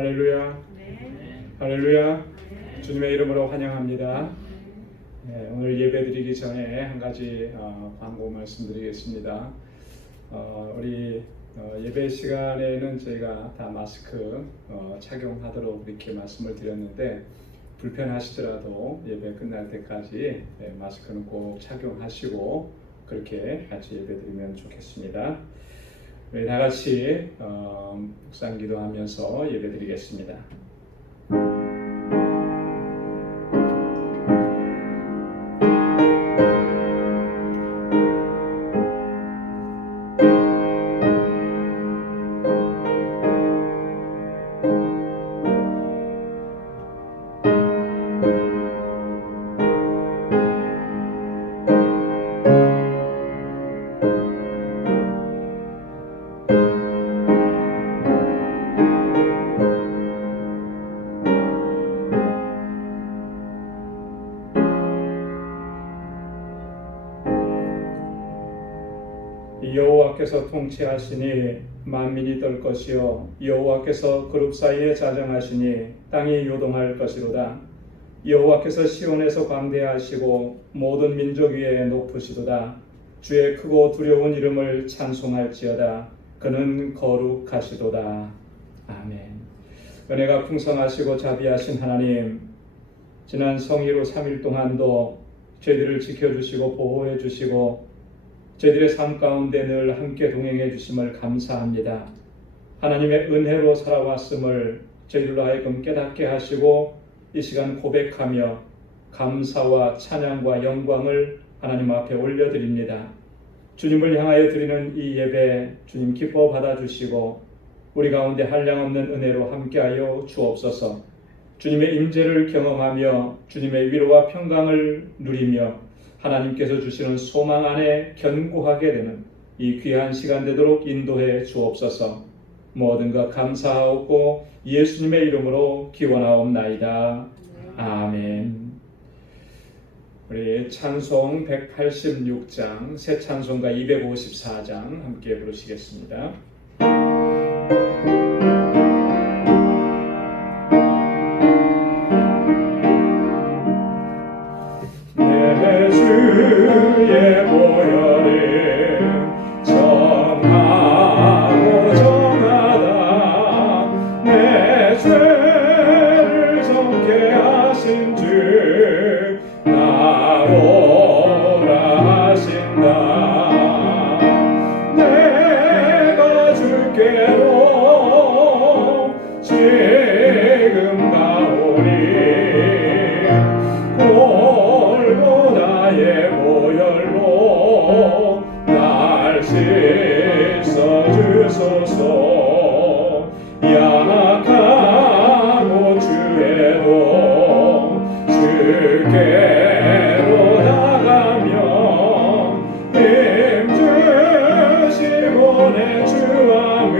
할렐루야. 네. 할렐루야. 네. 주님의 이름으로 환영합니다. 오늘 예배드리기 전에 한 가지 광고 말씀드리겠습니다. 우리 예배 시간에는 저희가 다 마스크 착용하도록 이렇게 말씀을 드렸는데, 불편하시더라도 예배 끝날 때까지 마스크는 꼭 착용하시고 그렇게 같이 예배드리면 좋겠습니다. 우리 다 같이 묵상 기도하면서 예배드리겠습니다. 여호와께서 통치하시니 만민이 떨 것이요, 여호와께서 그룹 사이에 자정하시니 땅이 요동할 것이로다. 여호와께서 시온에서 광대하시고 모든 민족 위에 높으시도다. 주의 크고 두려운 이름을 찬송할지어다. 그는 거룩하시도다. 아멘. 은혜가 풍성하시고 자비하신 하나님, 지난 성일후 3일 동안도 저희들을 지켜주시고 보호해 주시고 저희들의 삶 가운데 늘 함께 동행해 주심을 감사합니다. 하나님의 은혜로 살아왔음을 저희들로 하여금 깨닫게 하시고 이 시간 고백하며 감사와 찬양과 영광을 하나님 앞에 올려드립니다. 주님을 향하여 드리는 이 예배 주님 기뻐 받아주시고 우리 가운데 한량없는 은혜로 함께하여 주옵소서. 주님의 임재를 경험하며 주님의 위로와 평강을 누리며 하나님께서 주시는 소망 안에 견고하게 되는 이 귀한 시간 되도록 인도해 주옵소서. 모든 것 감사하옵고 예수님의 이름으로 기원하옵나이다. 아멘. 우리 찬송 186장, 새 찬송가 254장 함께 부르시겠습니다. 주의 보혈을 정하고 정하다. 내 죄를 정케 하신 주 나로라 하신다. 내가 주께로 지금 가오니 골고다의 보혈로 날 씻어 주소서. 약하고 주에도 주께로 나가며 힘 주시고 내 주함을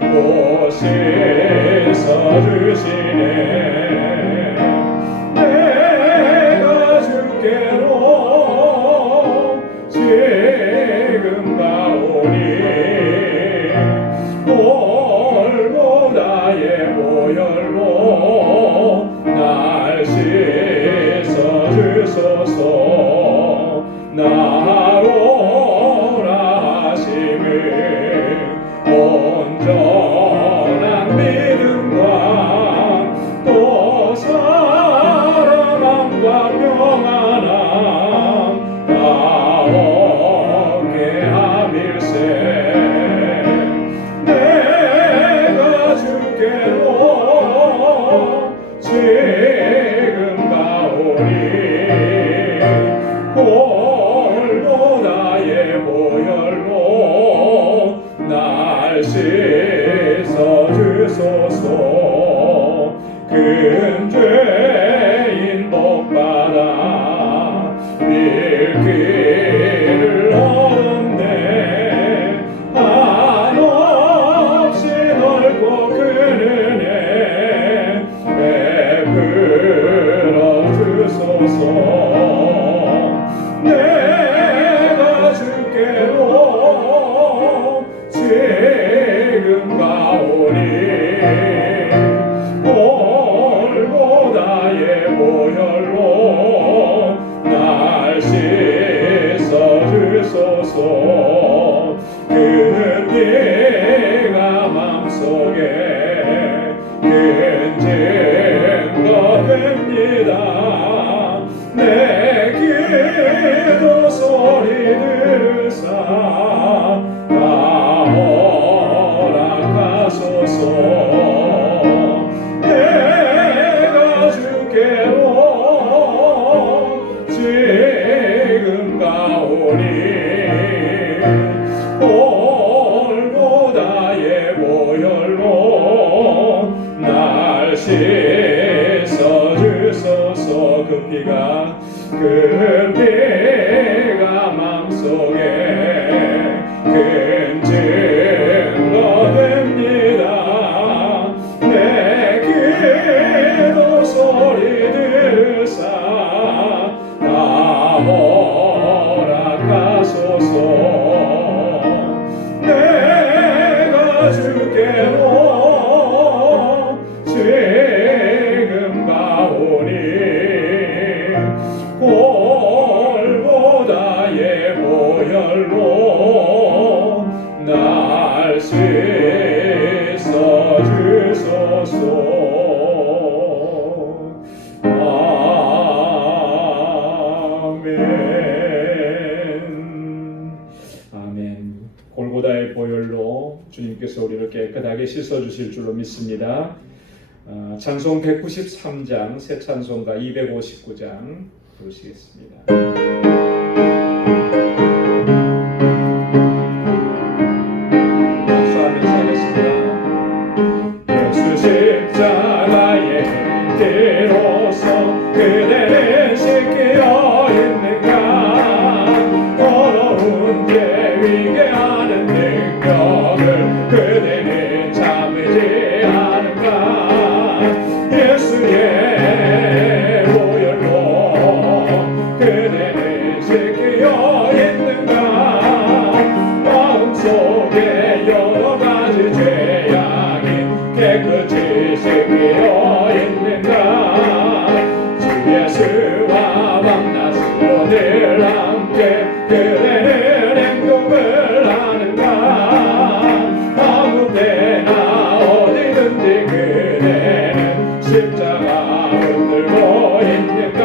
곧 씻어 주시네. 주께로 지금 가오니 골고다의 보혈로 날 씻어 주소서. 나로라 하심을 그 피가 맘속에 큰 증거 됩니다. 내 기도 소리 들으사 다 허락하소서. 내가 주께로 지금 가오니 골고다의 보혈로 날 씻어 주소서. 아멘. 아멘. 골고다의 보혈로 주님께서 우리를 깨끗하게 씻어 주실 줄로 믿습니다. 찬송 193장 새 찬송가 259장 부르시겠습니다. 박수하면서 하겠습니다. 예수 십자가의 힘으로써 그대를 지키려 했는가. 더러운 죄 위계하는 능력을 그대는 참으지 않은가. 예수의 보혈로 그대는 지키려 했는가. 마음속에 여러 가지 죄악이 깨끗이 씻기려 했는가. 주 예수와 밤낮으로 늘 함께 그대는 행동을 하는가. 아무 때나 어디든지 그대는 십자가 붙들고 있는가.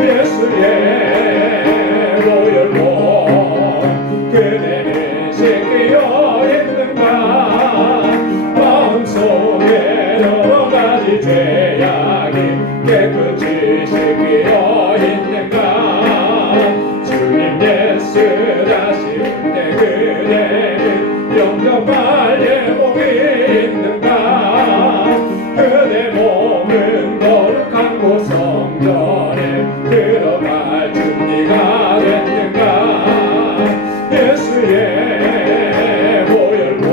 예수의 보혈로 그대는 씻기려 했는가. 마음속에 여러 가지 죄악이 깨끗이 씻기려 했는가. 주님 예수 다시 올 때 그대는 영접할 예복이 있는가. 그대 몸은 거룩한 곳 성전에 들어갈 준비가 됐는가. 예수의 보혈로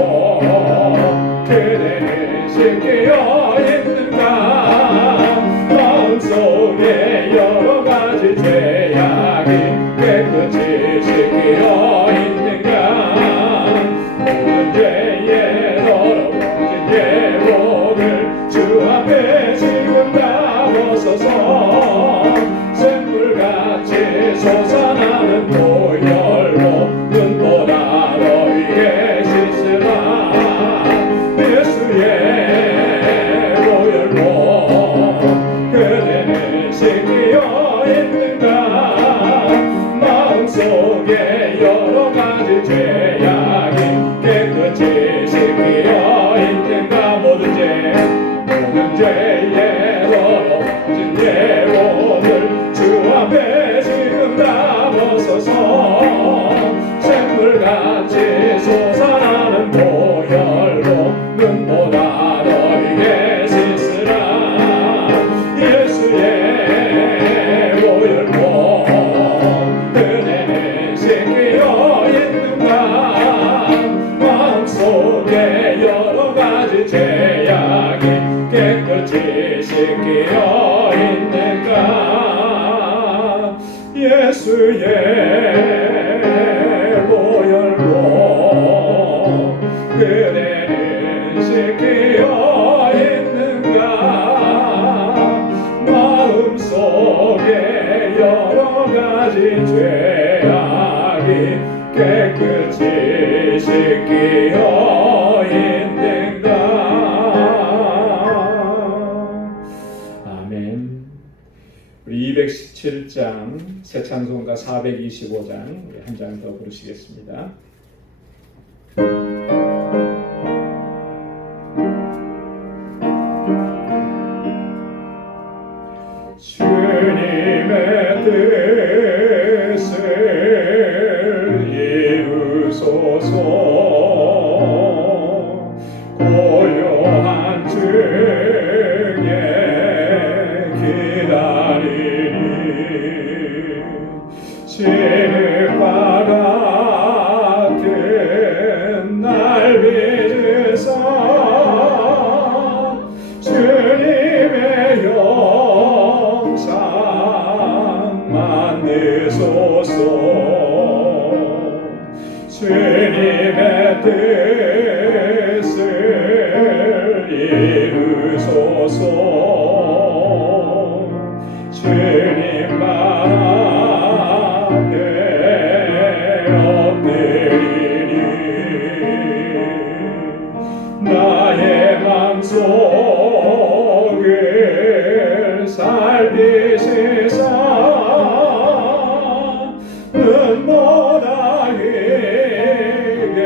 그대는 씻기려 했는가. 마음속에 여러 가지 죄악이 깨끗이 씻기려 했는가. 모든 죄에 더러워진 예복을 주 앞에 지금 다 벗어서 샘물같이 솟아나는 보혈로 눈보다 너희에게 씻으라. 예수의 보혈로 그대는 씻기려 했는가. 마음속에 여러 가지 죄악이 깨끗이 씻기려 했는가. 모든 죄에 더러워진 예복을 주 앞에 지금 다 벗어서 샘물같이 솟아나는 보혈로 눈보다 너희에게 씻으라. 예수의 보혈로 그대는 씻기려 했는가. 마음속에 여러 가지 죄악이 깨끗이 씻기려 있는가. 예수의 보혈로 그대는 씻기려 있는가. 마음속에 여러 가지 죄악이 깨끗이 씻기려 있는가. 아멘. 우리 217장 새 찬송가 425장 한 장 더 부르시겠습니다. 주님의 뜻을 이루소서. 고요한 중에 기다리니 주님의 뜻을 이루소서. 주님 말 앞에 엎드리니 나의 맘속을 살피시사 눈보다 크게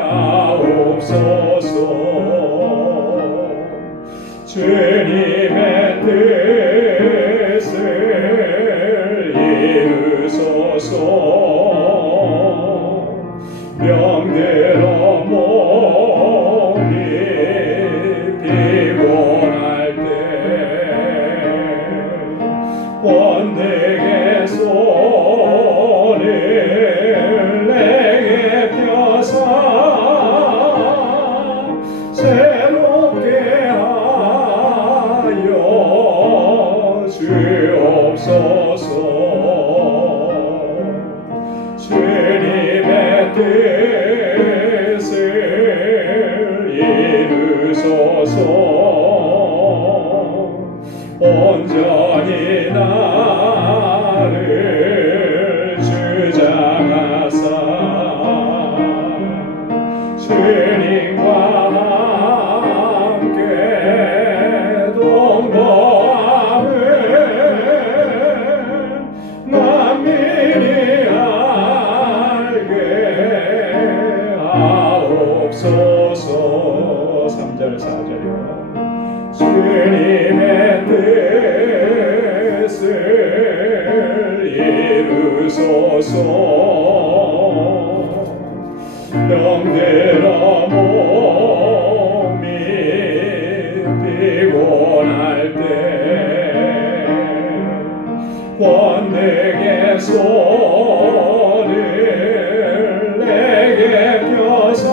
하옵소서. 주님의 뜻을 이루소서. 병들어 몸이 피곤할 때 권능의 손을 내게 펴사 새롭게 하여 주옵소서. 주님의 뜻을 이루소서. 온전히 나를 주장하사 주님과 함께 동거함을 만민이 알게 하옵소서. 3절 4절이요. 주님의 뜻을 이루소서. 병들어 몸이 피곤할 때 권능의 손을 내게 펴사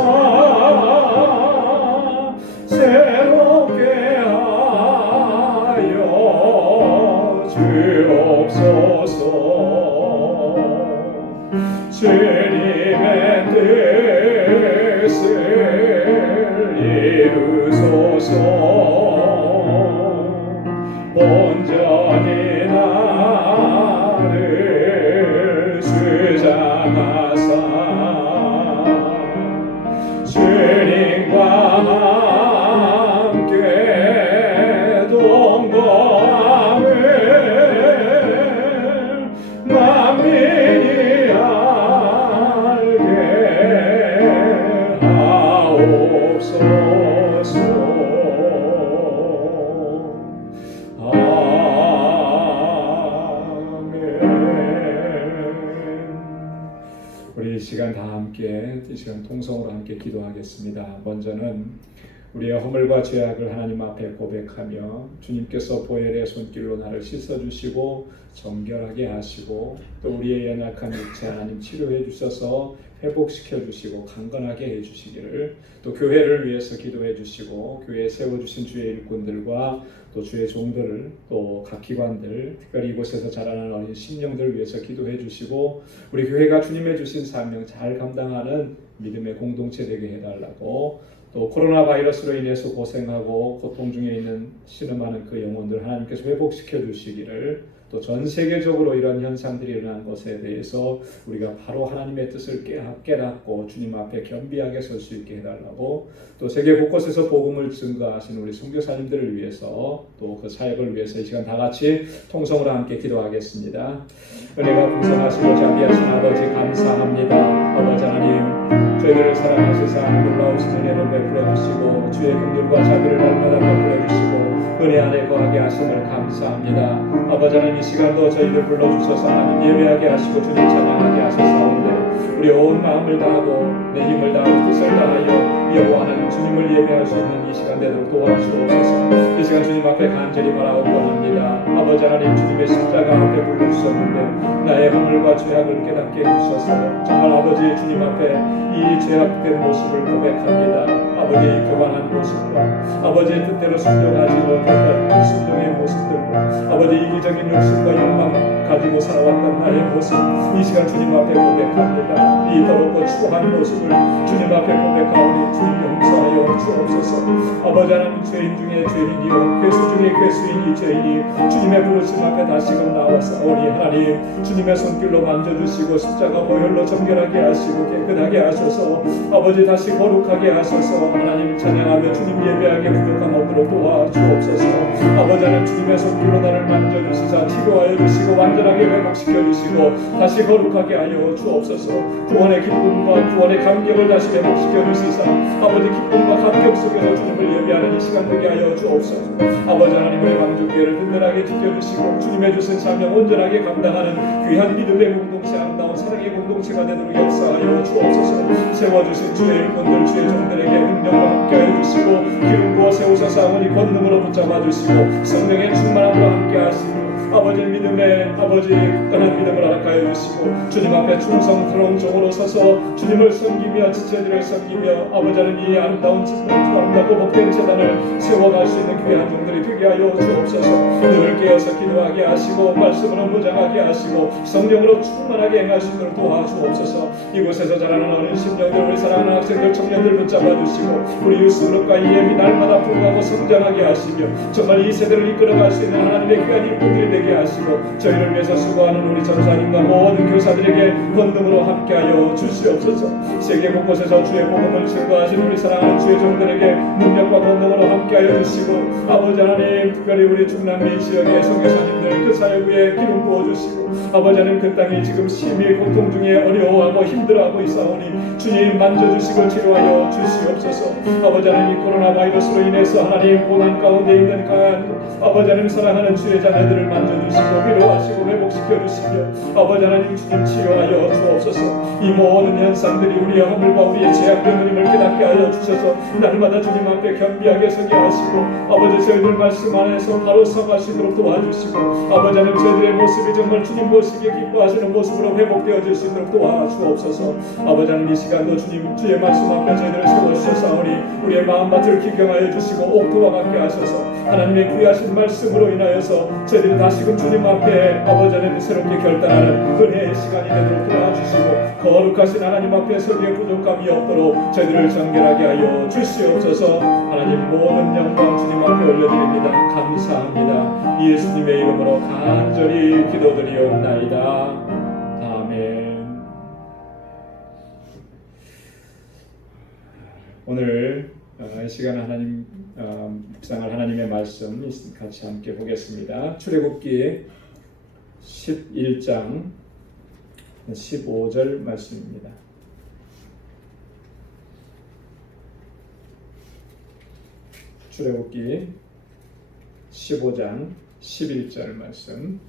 새롭게 하여 주옵소서. 주님의 뜻을 이루소서. 온전히 나를 주장하사 주님과 함께 동거함을 만민이 알게 하옵소서. 우리 이 시간 다 함께, 이 시간 통성으로 함께 기도하겠습니다. 먼저는 우리의 허물과 죄악을 하나님 앞에 고백하며 주님께서 보혈의 손길로 나를 씻어주시고 정결하게 하시고 또 우리의 연약한 육체 하나님 치료해 주셔서 회복시켜 주시고 강건하게 해주시기를, 또 교회를 위해서 기도해 주시고 교회에 세워주신 주의 일꾼들과 또 주의 종들을, 또 각 기관들, 특별히 이곳에서 자라는 어린 심령들을 위해서 기도해 주시고 우리 교회가 주님의 주신 사명 잘 감당하는 믿음의 공동체 되게 해달라고, 또 코로나 바이러스로 인해서 고생하고 고통 중에 있는 신음하는 그 영혼들 하나님께서 회복시켜 주시기를, 또 전 세계적으로 이런 현상들이 일어난 것에 대해서 우리가 바로 하나님의 뜻을 깨닫고 주님 앞에 겸비하게 설 수 있게 해달라고, 또 세계 곳곳에서 복음을 증거하신 우리 선교사님들을 위해서, 또 그 사역을 위해서 이 시간 다 같이 통성으로 함께 기도하겠습니다. 은혜가 풍성하시고 자비하신 아버지 감사합니다. 아버지 하나님, 저희들을 사랑하시사 놀라우신 은혜를 베풀어 주시고 주의 긍휼과 자비를 날마다 베풀어 주시고 은혜 안에 거하게 하심을 감사합니다. 아버지 하나님, 이 시간도 저희를 불러주셔서 하나님 예배하게 하시고 주님 찬양하게 하셨사온데 우리 온 마음을 다하고 내 힘을 다하고 뜻을 다하여 여호와는 주님을 예배할 수 있는 이 시간 되도록 도와주옵소서. 이 시간 주님 앞에 간절히 바라고 원합니다. 아버지 하나님, 주님의 십자가 앞에 불러주셨는데 나의 허물과 죄악을 깨닫게 해주셔서 정말 아버지 주님 앞에 이 죄악된 모습을 고백합니다. 아버지의 교만한 모습과 아버지의 뜻대로 순종하지 못했던 순종의 모습들과 아버지의 이기적인 욕심과 욕망 가지고 살아왔던 나의 모습, 이 시간 주님 앞에 고백합니다. 이 더럽고 추한 모습을 주님 앞에 고백하오니 주님 용서하여 주옵소서. 아버지 하나님, 죄인 중에 죄인이요 괴수 중에 괴수인 이 죄인이 주님의 부르심 앞에 다시금 나와사오니 하나님, 주님의 손길로 만져주시고 십자가 보혈로 정결하게 하시고 깨끗하게 하셔서 아버지 다시 거룩하게 하셔서 하나님 찬양하며 주님 예배하게 부족함 없도록 도와주옵소서. 아버지 하나님, 주님의 손길로 나를 만져주시사 치료하여 주시고 완전하게 회복시켜 주시고 다시 거룩하게 하여 주옵소서. 구원의 기쁨과 구원의 감격을 다시 회복시켜 주시사 아버지 기쁨과 감격 속에서 주님을 예배하는 이 시간 되게 하여 주옵소서. 아버지 하나님의 방주교회를 든든하게 지켜주시고 주님의 주신 사명 온전하게 감당하는 귀한 믿음의 공동체, 아름다운 사랑의 공동체가 되도록 역사하여 주옵소서. 세워주신 주의 일꾼들, 주의 종들에게 능력과 함께하여 주시고 기름 부어 세우셔서 아버지 권능으로 붙잡아 주시고 성령의 충만함으로 함께하시고 아버지 믿음의 아버지 굳건한 믿음을 허락하여 주시고 주님 앞에 충성스러운 종으로 서서 주님을 섬기며 지체들을 섬기며 아버지 하나님 이 아름다운 아름답고 복된 재단을 세워갈 수 있는 귀한 종들이 되게 하여 주옵소서. 눈을 깨어서 기도하게 하시고 말씀으로 무장하게 하시고 성령으로 충만하게 행할 수 있도록 도와주옵소서. 이곳에서 자라는 어린 심령들, 우리 사랑하는 학생들, 청년들 붙잡아 주시고 우리 유스그룹과 이엠이 날마다 풍부하고 성장하게 하시며 정말 이 세대를 이끌어갈 수 있는 하나님의 귀한 일꾼들이 되게 하시고 저희를 위해서 수고하는 우리 전사님과 모든 교사들에게 권능으로 함께하여 주시옵소서. 세계 곳곳에서 주의 복음을 증거하신 우리 사랑하는 주의 종들에게 능력과 권능으로 함께하여 주시고 아버지 하나님, 특별히 우리 중남미 지역의 선교사님들 그 사역에 기름 부어주시고 아버지 하나님, 그 땅이 지금 심히 고통 중에 어려워하고 힘들어하고 있사오니 주님 만져주시고 치료하여 주시옵소서. 아버지 하나님, 코로나 바이러스로 인해서 하나님 고난 가운데 있는 강한 아버지 하나님 사랑하는 주의 자녀들을 만져주시고 위로하시고 회복시켜 주시며 아버지 하나님, 주님 치료하여 주옵소서. 이 모든 현상들이 우리의 허물과 우리의 죄악됨을 깨닫게 하여 주셔서 날마다 주님 앞에 겸비하게 서게 하시고 아버지 저희들 말씀 안에서 바로 서가시도록 도와주시고 아버지 하나님, 저희들의 모습이 정말 주님 보시기에 기뻐하시는 모습으로 회복되어 줄 수 있도록 도와주옵소서. 아버지 하나님, 이 시간도 주님 주의 말씀 앞에 저희들을 세워주셔서오니 우리의 마음밭을 기경하여 주시고 옥토와 같게 하셔서 하나님의 귀하신 말씀으로 인하여서 저희들이 다시금 주님 앞에 아버지 하나님 새롭게 결단하는 은혜의 시간이 되도록 도와주시고 거룩하신 하나님 앞에 서기에 부족함이 없도록 저희들을 정결하게 하여 주시옵소서. 하나님, 모든 영광 주님 앞에 올려드립니다. 감사합니다. 예수님의 이름으로 간절히 기도드리옵나이다. 아멘. 오늘 이 시간 하나님 묵상할 하나님의 말씀 같이 함께 보겠습니다. 출애굽기 11장 15절 말씀입니다. 출애굽기 15장 11절 말씀,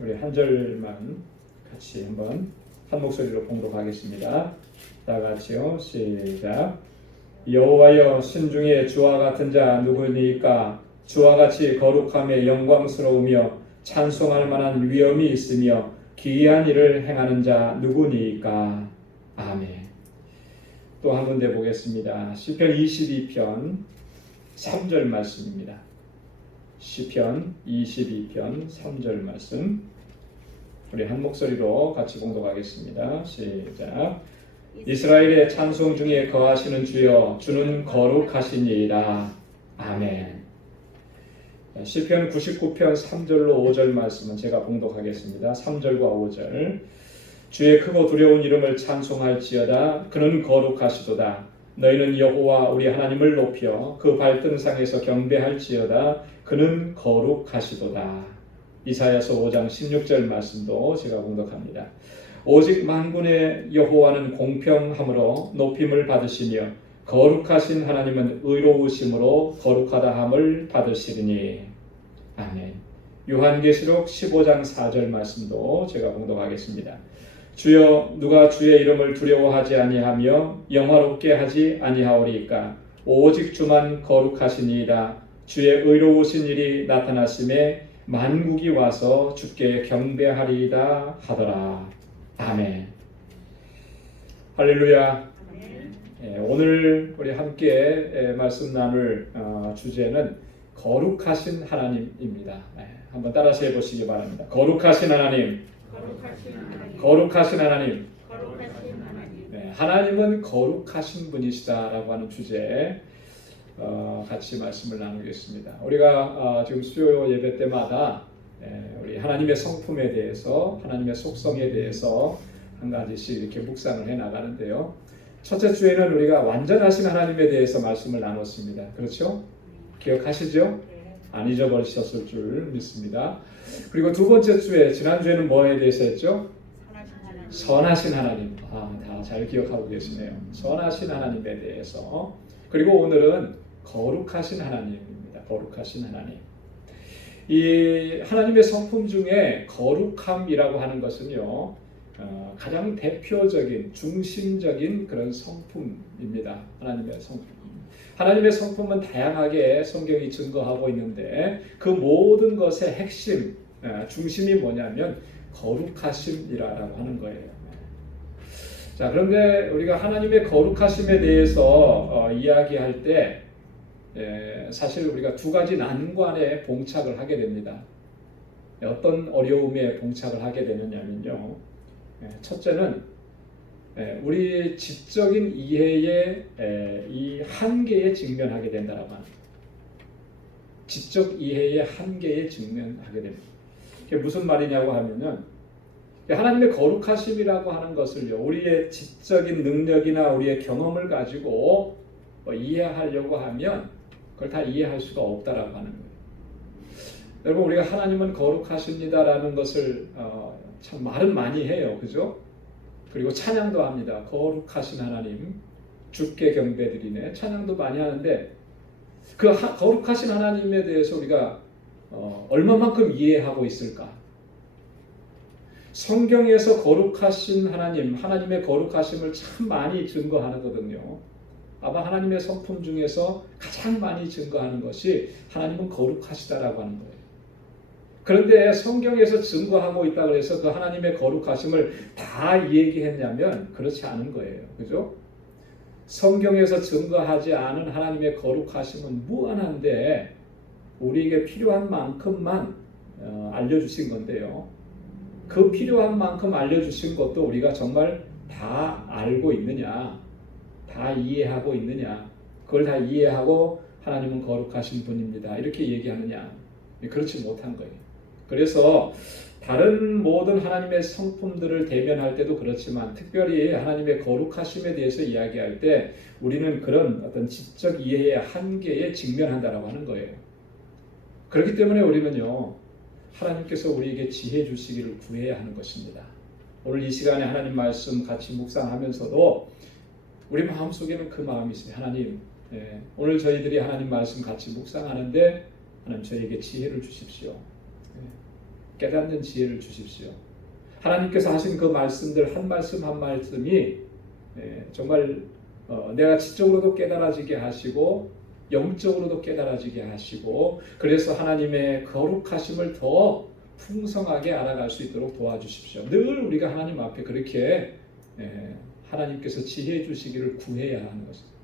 우리 한 절만 같이 한번 한 목소리로 봉독하겠습니다. 다 같이요. 시작. 여호와여, 신중에 주와 같은 자 누구니까? 주와 같이 거룩함에 영광스러우며 찬송할 만한 위엄이 있으며 기이한 일을 행하는 자 누구니까? 아멘. 또 한 군데 보겠습니다. 시편 22편 3절 말씀입니다. 시편 22편 3절 말씀, 우리 한 목소리로 같이 봉독하겠습니다. 시작. 이스라엘의 찬송 중에 거하시는 주여, 주는 거룩하시니이다. 아멘. 시편 99편 3절로 5절 말씀은 제가 봉독하겠습니다. 3절과 5절. 주의 크고 두려운 이름을 찬송할지어다. 그는 거룩하시도다. 너희는 여호와 우리 하나님을 높여 그 발등상에서 경배할지어다. 그는 거룩하시도다. 이사야서 5장 16절 말씀도 제가 봉독합니다. 오직 만군의 여호와는 공평함으로 높임을 받으시며 거룩하신 하나님은 의로우심으로 거룩하다함을 받으시리니. 아멘. 요한계시록 15장 4절 말씀도 제가 봉독하겠습니다. 주여, 누가 주의 이름을 두려워하지 아니하며 영화롭게 하지 아니하오리이까? 오직 주만 거룩하시니이다. 주의 의로우신 일이 나타났음에 만국이 와서 주께 경배하리이다 하더라. 아멘. 할렐루야. 오늘 우리 함께 말씀 나눌 주제는 거룩하신 하나님입니다. 한번 따라서 해보시기 바랍니다. 거룩하신 하나님, 거룩하신 하나님, 하나님은 거룩하신 분이시다라고 하는 주제에 같이 말씀을 나누겠습니다. 우리가 지금 수요 예배 때마다 우리 하나님의 성품에 대해서, 하나님의 속성에 대해서 한 가지씩 이렇게 묵상을 해 나가는데요. 첫째 주에는 우리가 완전하신 하나님에 대해서 말씀을 나눴습니다. 그렇죠? 기억하시죠? 안 잊어버리셨을 줄 믿습니다. 그리고 두 번째 주에, 지난주에는 뭐에 대해서 했죠? 선하신 하나님. 다 잘 기억하고 계시네요. 선하신 하나님에 대해서. 그리고 오늘은 거룩하신 하나님입니다. 거룩하신 하나님. 이 하나님의 성품 중에 거룩함이라고 하는 것은요, 가장 대표적인, 중심적인 그런 성품입니다. 하나님의 성품. 하나님의 성품은 다양하게 성경이 증거하고 있는데 그 모든 것의 핵심, 중심이 뭐냐면 거룩하심이라고 하는 거예요. 자, 그런데 우리가 하나님의 거룩하심에 대해서 이야기할 때 사실 우리가 두 가지 난관에 봉착을 하게 됩니다. 어떤 어려움에 봉착을 하게 되느냐면요. 첫째는 우리 지적인 이해의 이 한계에 직면하게 된다라고 합니다. 지적 이해의 한계에 직면하게 됩니다. 이게 무슨 말이냐고 하면은 하나님의 거룩하심이라고 하는 것을요, 우리의 지적인 능력이나 우리의 경험을 가지고 이해하려고 하면 그걸 다 이해할 수가 없다라고 하는 거예요. 여러분, 우리가 하나님은 거룩하십니다라는 것을 참 말은 많이 해요, 그죠? 그리고 찬양도 합니다. 거룩하신 하나님, 주께 경배드리네. 찬양도 많이 하는데 그 거룩하신 하나님에 대해서 우리가 얼마만큼 이해하고 있을까? 성경에서 거룩하신 하나님, 하나님의 거룩하심을 참 많이 증거하거든요. 아마 하나님의 성품 중에서 가장 많이 증거하는 것이 하나님은 거룩하시다라고 하는 거예요. 그런데 성경에서 증거하고 있다고 해서 그 하나님의 거룩하심을 다 얘기했냐면 그렇지 않은 거예요. 그죠? 성경에서 증거하지 않은 하나님의 거룩하심은 무한한데 우리에게 필요한 만큼만 알려주신 건데요. 그 필요한 만큼 알려주신 것도 우리가 정말 다 알고 있느냐, 다 이해하고 있느냐, 그걸 다 이해하고 하나님은 거룩하신 분입니다, 이렇게 얘기하느냐, 그렇지 못한 거예요. 그래서 다른 모든 하나님의 성품들을 대면할 때도 그렇지만 특별히 하나님의 거룩하심에 대해서 이야기할 때 우리는 그런 어떤 지적 이해의 한계에 직면한다라고 하는 거예요. 그렇기 때문에 우리는요, 하나님께서 우리에게 지혜 주시기를 구해야 하는 것입니다. 오늘 이 시간에 하나님 말씀 같이 묵상하면서도 우리 마음속에는 그 마음이 있어요. 하나님, 오늘 저희들이 하나님 말씀 같이 묵상하는데 하나님 저에게 지혜를 주십시오. 깨닫는 지혜를 주십시오. 하나님께서 하신 그 말씀들 한 말씀 한 말씀이 정말 내가 지적으로도 깨달아지게 하시고 영적으로도 깨달아지게 하시고 그래서 하나님의 거룩하심을 더 풍성하게 알아갈 수 있도록 도와주십시오. 늘 우리가 하나님 앞에 그렇게 하나님께서 지혜 주시기를 구해야 하는 것입니다.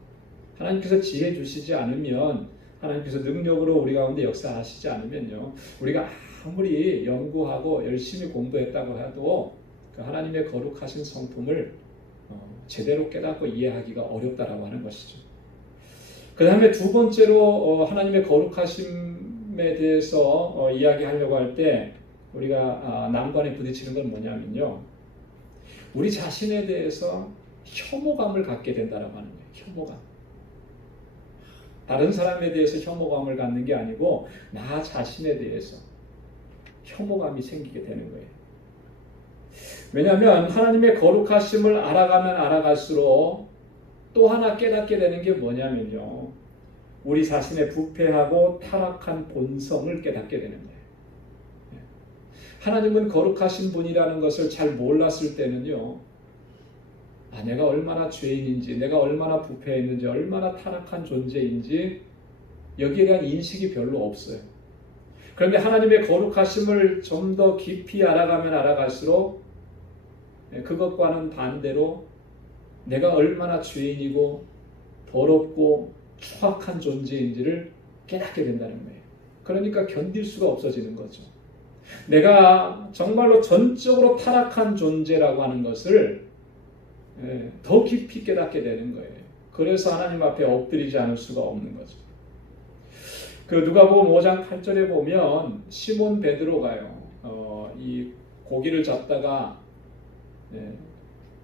하나님께서 지혜 주시지 않으면, 하나님께서 능력으로 우리 가운데 역사하시지 않으면요, 우리가 아무리 연구하고 열심히 공부했다고 해도 그 하나님의 거룩하신 성품을 제대로 깨닫고 이해하기가 어렵다라고 하는 것이죠. 그 다음에 두 번째로 하나님의 거룩하심에 대해서 이야기하려고 할 때 우리가 난관에 부딪히는 건 뭐냐면요, 우리 자신에 대해서 혐오감을 갖게 된다라고 하는 거예요. 혐오감. 다른 사람에 대해서 혐오감을 갖는 게 아니고 나 자신에 대해서 혐오감이 생기게 되는 거예요. 왜냐하면 하나님의 거룩하심을 알아가면 알아갈수록 또 하나 깨닫게 되는 게 뭐냐면요, 우리 자신의 부패하고 타락한 본성을 깨닫게 되는 거예요. 하나님은 거룩하신 분이라는 것을 잘 몰랐을 때는요, 내가 얼마나 죄인인지, 내가 얼마나 부패했는지, 얼마나 타락한 존재인지 여기에 대한 인식이 별로 없어요. 그런데 하나님의 거룩하심을 좀 더 깊이 알아가면 알아갈수록 그것과는 반대로 내가 얼마나 죄인이고 더럽고 추악한 존재인지를 깨닫게 된다는 거예요. 그러니까 견딜 수가 없어지는 거죠. 내가 정말로 전적으로 타락한 존재라고 하는 것을 더 깊이 깨닫게 되는 거예요. 그래서 하나님 앞에 엎드리지 않을 수가 없는 거죠. 그 누가복음 5장 8절에 보면 시몬 베드로가요, 이 고기를 잡다가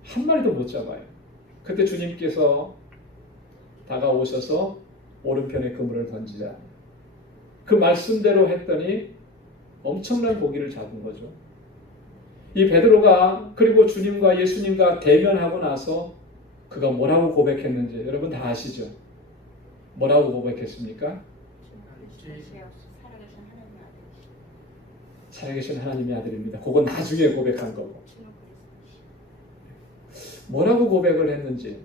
한 마리도 못 잡아요. 그때 주님께서 다가오셔서 오른편에 그물을 던지자. 그 말씀대로 했더니 엄청난 고기를 잡은 거죠. 이 베드로가 그리고 주님과 예수님과 대면하고 나서 그가 뭐라고 고백했는지 여러분 다 아시죠? 뭐라고 고백했습니까? 살아계신 하나님의 아들입니다. 그건 나중에 고백한 거고. 뭐라고 고백을 했는지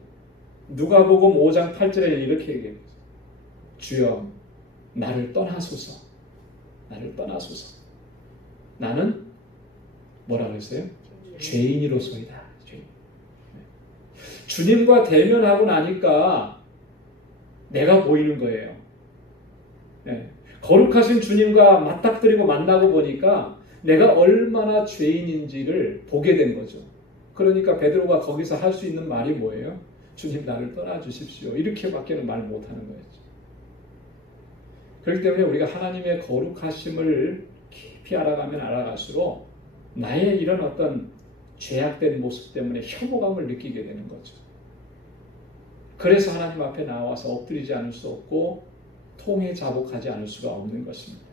누가복음 5장 8절에 이렇게 얘기해요. 주여 나를 떠나소서. 나를 떠나소서. 나는 뭐라 그랬어요? 죄인이로소이다. 죄인. 주님과 대면하고 나니까 내가 보이는 거예요. 거룩하신 주님과 맞닥뜨리고 만나고 보니까 내가 얼마나 죄인인지를 보게 된 거죠. 그러니까 베드로가 거기서 할 수 있는 말이 뭐예요? 주님 나를 떠나 주십시오. 이렇게밖에는 말 못하는 거였죠. 그렇기 때문에 우리가 하나님의 거룩하심을 깊이 알아가면 알아갈수록 나의 이런 어떤 죄악된 모습 때문에 혐오감을 느끼게 되는 거죠. 그래서 하나님 앞에 나와서 엎드리지 않을 수 없고 통에 자복하지 않을 수가 없는 것입니다.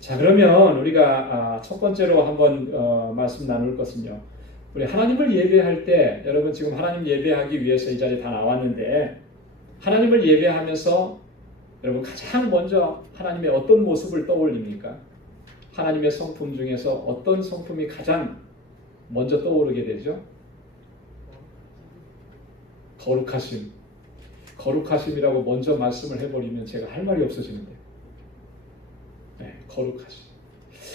자, 그러면 우리가 첫 번째로 한번 말씀 나눌 것은요. 우리 하나님을 예배할 때 여러분 지금 하나님 예배하기 위해서 이 자리에 다 나왔는데 하나님을 예배하면서 여러분 가장 먼저 하나님의 어떤 모습을 떠올립니까? 하나님의 성품 중에서 어떤 성품이 가장 먼저 떠오르게 되죠? 거룩하심. 거룩하심이라고 먼저 말씀을 해버리면 제가 할 말이 없어지는데. 거룩하심.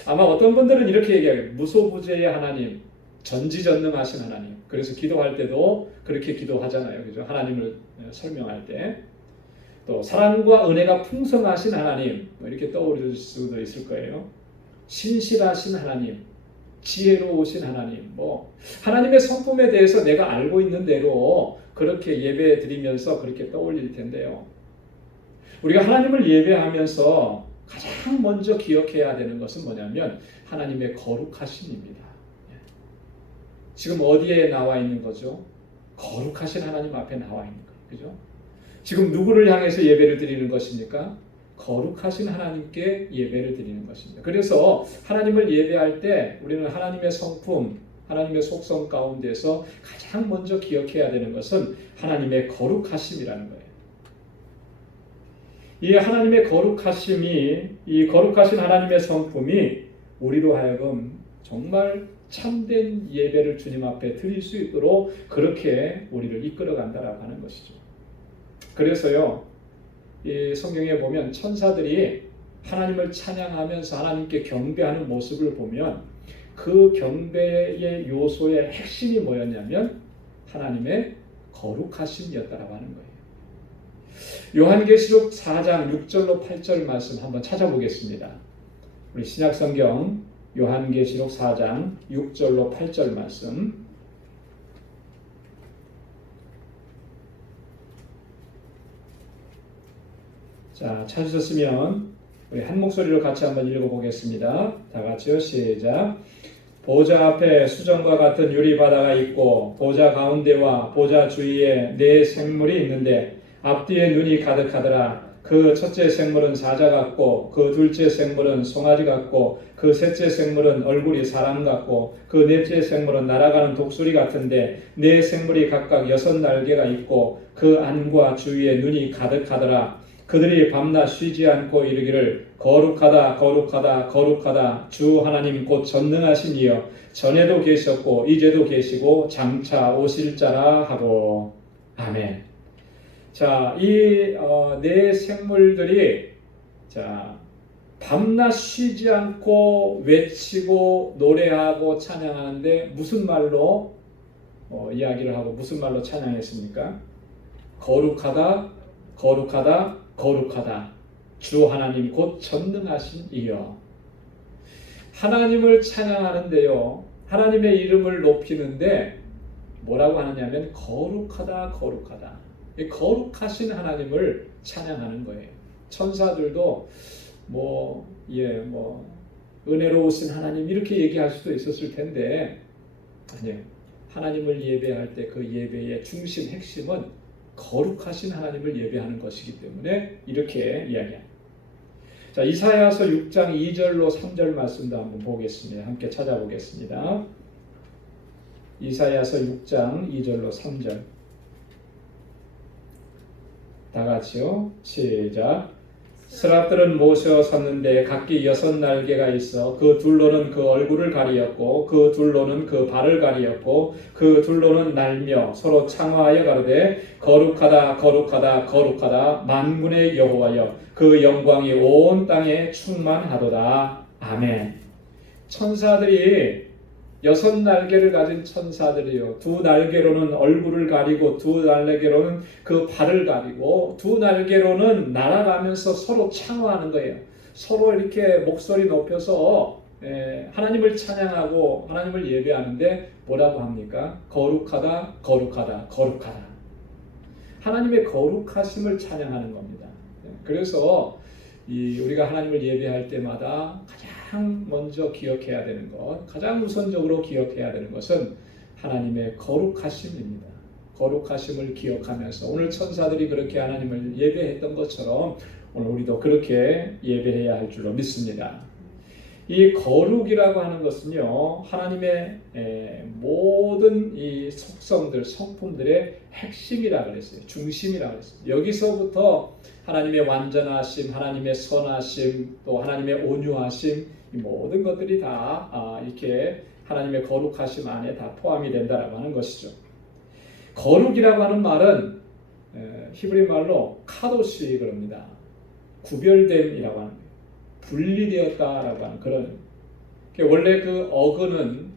아마 어떤 분들은 이렇게 얘기해요. 무소부재의 하나님, 전지전능하신 하나님. 그래서 기도할 때도 그렇게 기도하잖아요. 그죠? 하나님을 설명할 때. 또 사랑과 은혜가 풍성하신 하나님, 이렇게 떠오를 수도 있을 거예요. 신실하신 하나님, 지혜로우신 하나님, 하나님의 성품에 대해서 내가 알고 있는 대로 그렇게 예배 드리면서 그렇게 떠올릴 텐데요. 우리가 하나님을 예배하면서 가장 먼저 기억해야 되는 것은 뭐냐면 하나님의 거룩하심입니다. 지금 어디에 나와 있는 거죠? 거룩하신 하나님 앞에 나와 있는 거예요. 그죠? 지금 누구를 향해서 예배를 드리는 것입니까? 거룩하신 하나님께 예배를 드리는 것입니다. 그래서 하나님을 예배할 때 우리는 하나님의 성품, 하나님의 속성 가운데서 가장 먼저 기억해야 되는 것은 하나님의 거룩하심이라는 거예요. 이 하나님의 거룩하심이, 이 거룩하신 하나님의 성품이 우리로 하여금 정말 참된 예배를 주님 앞에 드릴 수 있도록 그렇게 우리를 이끌어 간다라고 하는 것이죠. 그래서요, 이 성경에 보면 천사들이 하나님을 찬양하면서 하나님께 경배하는 모습을 보면 그 경배의 요소의 핵심이 뭐였냐면 하나님의 거룩하심이었다라고 하는 거예요. 요한계시록 4장 6절로 8절 말씀 한번 찾아보겠습니다. 우리 신약성경 요한계시록 4장 6절로 8절 말씀. 자, 찾으셨으면 우리 한 목소리로 같이 한번 읽어보겠습니다. 다 같이요. 시작. 보좌 앞에 수정과 같은 유리바다가 있고 보좌 가운데와 보좌 주위에 네 생물이 있는데 앞뒤에 눈이 가득하더라. 그 첫째 생물은 사자 같고 그 둘째 생물은 송아지 같고 그 셋째 생물은 얼굴이 사람 같고 그 넷째 생물은 날아가는 독수리 같은데 네 생물이 각각 6날개가 있고 그 안과 주위에 눈이 가득하더라. 그들이 밤낮 쉬지 않고 이르기를 거룩하다 거룩하다 거룩하다 주 하나님 곧 전능하신 이여 전에도 계셨고 이제도 계시고 장차 오실 자라 하고. 아멘. 자, 이 네 생물들이 밤낮 쉬지 않고 외치고 노래하고 찬양하는데 무슨 말로? 이야기를 하고 무슨 말로 찬양했습니까? 거룩하다, 거룩하다, 거룩하다. 주 하나님 곧 전능하신 이여. 하나님을 찬양하는데요. 하나님의 이름을 높이는데 뭐라고 하느냐면 거룩하다, 거룩하다. 이 거룩하신 하나님을 찬양하는 거예요. 천사들도 은혜로우신 하나님 이렇게 얘기할 수도 있었을 텐데 아니에요. 하나님을 예배할 때 그 예배의 중심, 핵심은 거룩하신 하나님을 예배하는 것이기 때문에 이렇게 이야기합니다. 자, 이사야서 6장 2절로 3절 말씀도 한번 보겠습니다. 함께 찾아보겠습니다. 이사야서 6장 2절로 3절. 다 같이요. 시작. 스랍들은 모셔 섰는데 각기 6날개가 있어 그 둘로는 그 얼굴을 가리었고 그 둘로는 그 발을 가리었고 그 둘로는 날며 서로 창화하여 가로되 거룩하다 거룩하다 거룩하다 만군의 여호와여 그 영광이 온 땅에 충만하도다. 아멘. 천사들이 6날개를 가진 천사들이요. 2날개로는 얼굴을 가리고 2날개로는 그 발을 가리고 2날개로는 날아가면서 서로 창화하는 거예요. 서로 이렇게 목소리 높여서 하나님을 찬양하고 하나님을 예배하는데 뭐라고 합니까? 거룩하다, 거룩하다, 거룩하다. 하나님의 거룩하심을 찬양하는 겁니다. 그래서 우리가 하나님을 예배할 때마다 가장 먼저 기억해야 되는 것, 가장 우선적으로 기억해야 되는 것은 하나님의 거룩하심입니다. 거룩하심을 기억하면서 오늘 천사들이 그렇게 하나님을 예배했던 것처럼 오늘 우리도 그렇게 예배해야 할 줄로 믿습니다. 이 거룩이라고 하는 것은요, 하나님의 모든 이 속성들, 성품들의 핵심이라고 그랬어요. 중심이라고 그랬어요. 여기서부터 하나님의 완전하심, 하나님의 선하심, 또 하나님의 온유하심, 이 모든 것들이 다 이렇게 하나님의 거룩하심 안에 다 포함이 된다라고 하는 것이죠. 거룩이라고 하는 말은 히브리 말로 카도시 그럽니다. 구별됨이라고 하는 거예요. 분리되었다라고 하는 그런, 원래 그 어근은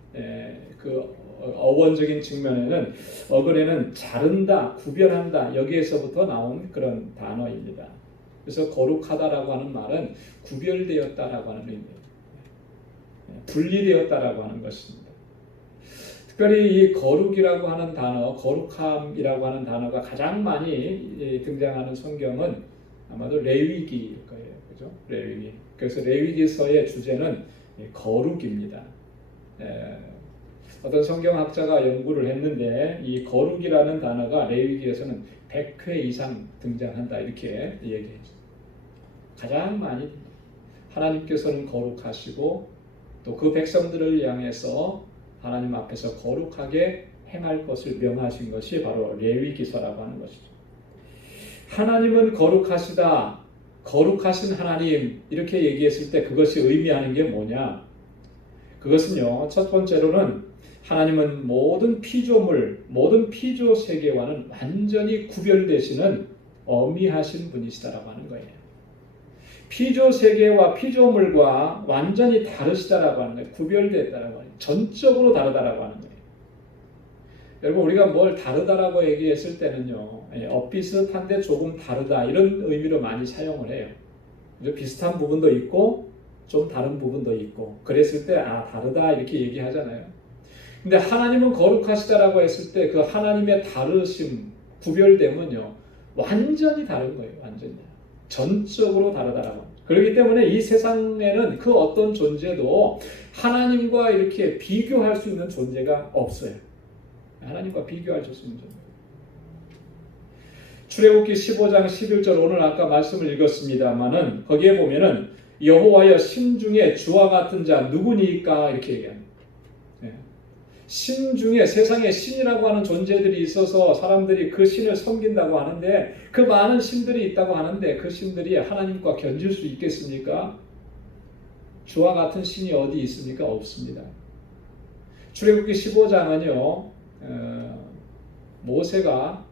그 어원적인 측면에는 어근에는 자른다, 구별한다 여기에서부터 나온 그런 단어입니다. 그래서 거룩하다라고 하는 말은 구별되었다라고 하는 의미입니다. 분리되었다라고 하는 것입니다. 특별히 이 거룩이라고 하는 단어, 거룩함이라고 하는 단어가 가장 많이 등장하는 성경은 아마도 레위기일 거예요. 그죠? 레위기. 그래서 레위기서의 주제는 거룩입니다. 어떤 성경학자가 연구를 했는데 이 거룩이라는 단어가 레위기에서는 100회 이상 등장한다 이렇게 얘기했어요. 가장 많이 하나님께서는 거룩하시고 또 그 백성들을 향해서 하나님 앞에서 거룩하게 행할 것을 명하신 것이 바로 레위기서라고 하는 것이죠. 하나님은 거룩하시다, 거룩하신 하나님 이렇게 얘기했을 때 그것이 의미하는 게 뭐냐? 그것은요, 첫 번째로는 하나님은 모든 피조물, 모든 피조 세계와는 완전히 구별되시는 어미하신 분이시다라고 하는 거예요. 피조 세계와 피조물과 완전히 다르시다라고 하는 거예요. 구별됐다라고 하는 거예요. 전적으로 다르다라고 하는 거예요. 여러분, 우리가 뭘 다르다라고 얘기했을 때는요, 비슷한데 조금 다르다 이런 의미로 많이 사용을 해요. 비슷한 부분도 있고 좀 다른 부분도 있고 그랬을 때 다르다 이렇게 얘기하잖아요. 근데 하나님은 거룩하시다라고 했을 때 그 하나님의 다르심, 구별됨은요 완전히 다른 거예요. 완전히 전적으로 다르다라고. 그렇기 때문에 이 세상에는 그 어떤 존재도 하나님과 이렇게 비교할 수 있는 존재가 없어요. 하나님과 비교할 수 있는 존재. 출애굽기 15장 11절 오늘 아까 말씀을 읽었습니다만은 거기에 보면은 여호와여 신 중에 주와 같은 자 누구니까 이렇게 얘기합니다. 신 중에 세상에 신이라고 하는 존재들이 있어서 사람들이 그 신을 섬긴다고 하는데 그 많은 신들이 있다고 하는데 그 신들이 하나님과 견질 수 있겠습니까? 주와 같은 신이 어디 있습니까? 없습니다. 출애굽기 15장은요 모세가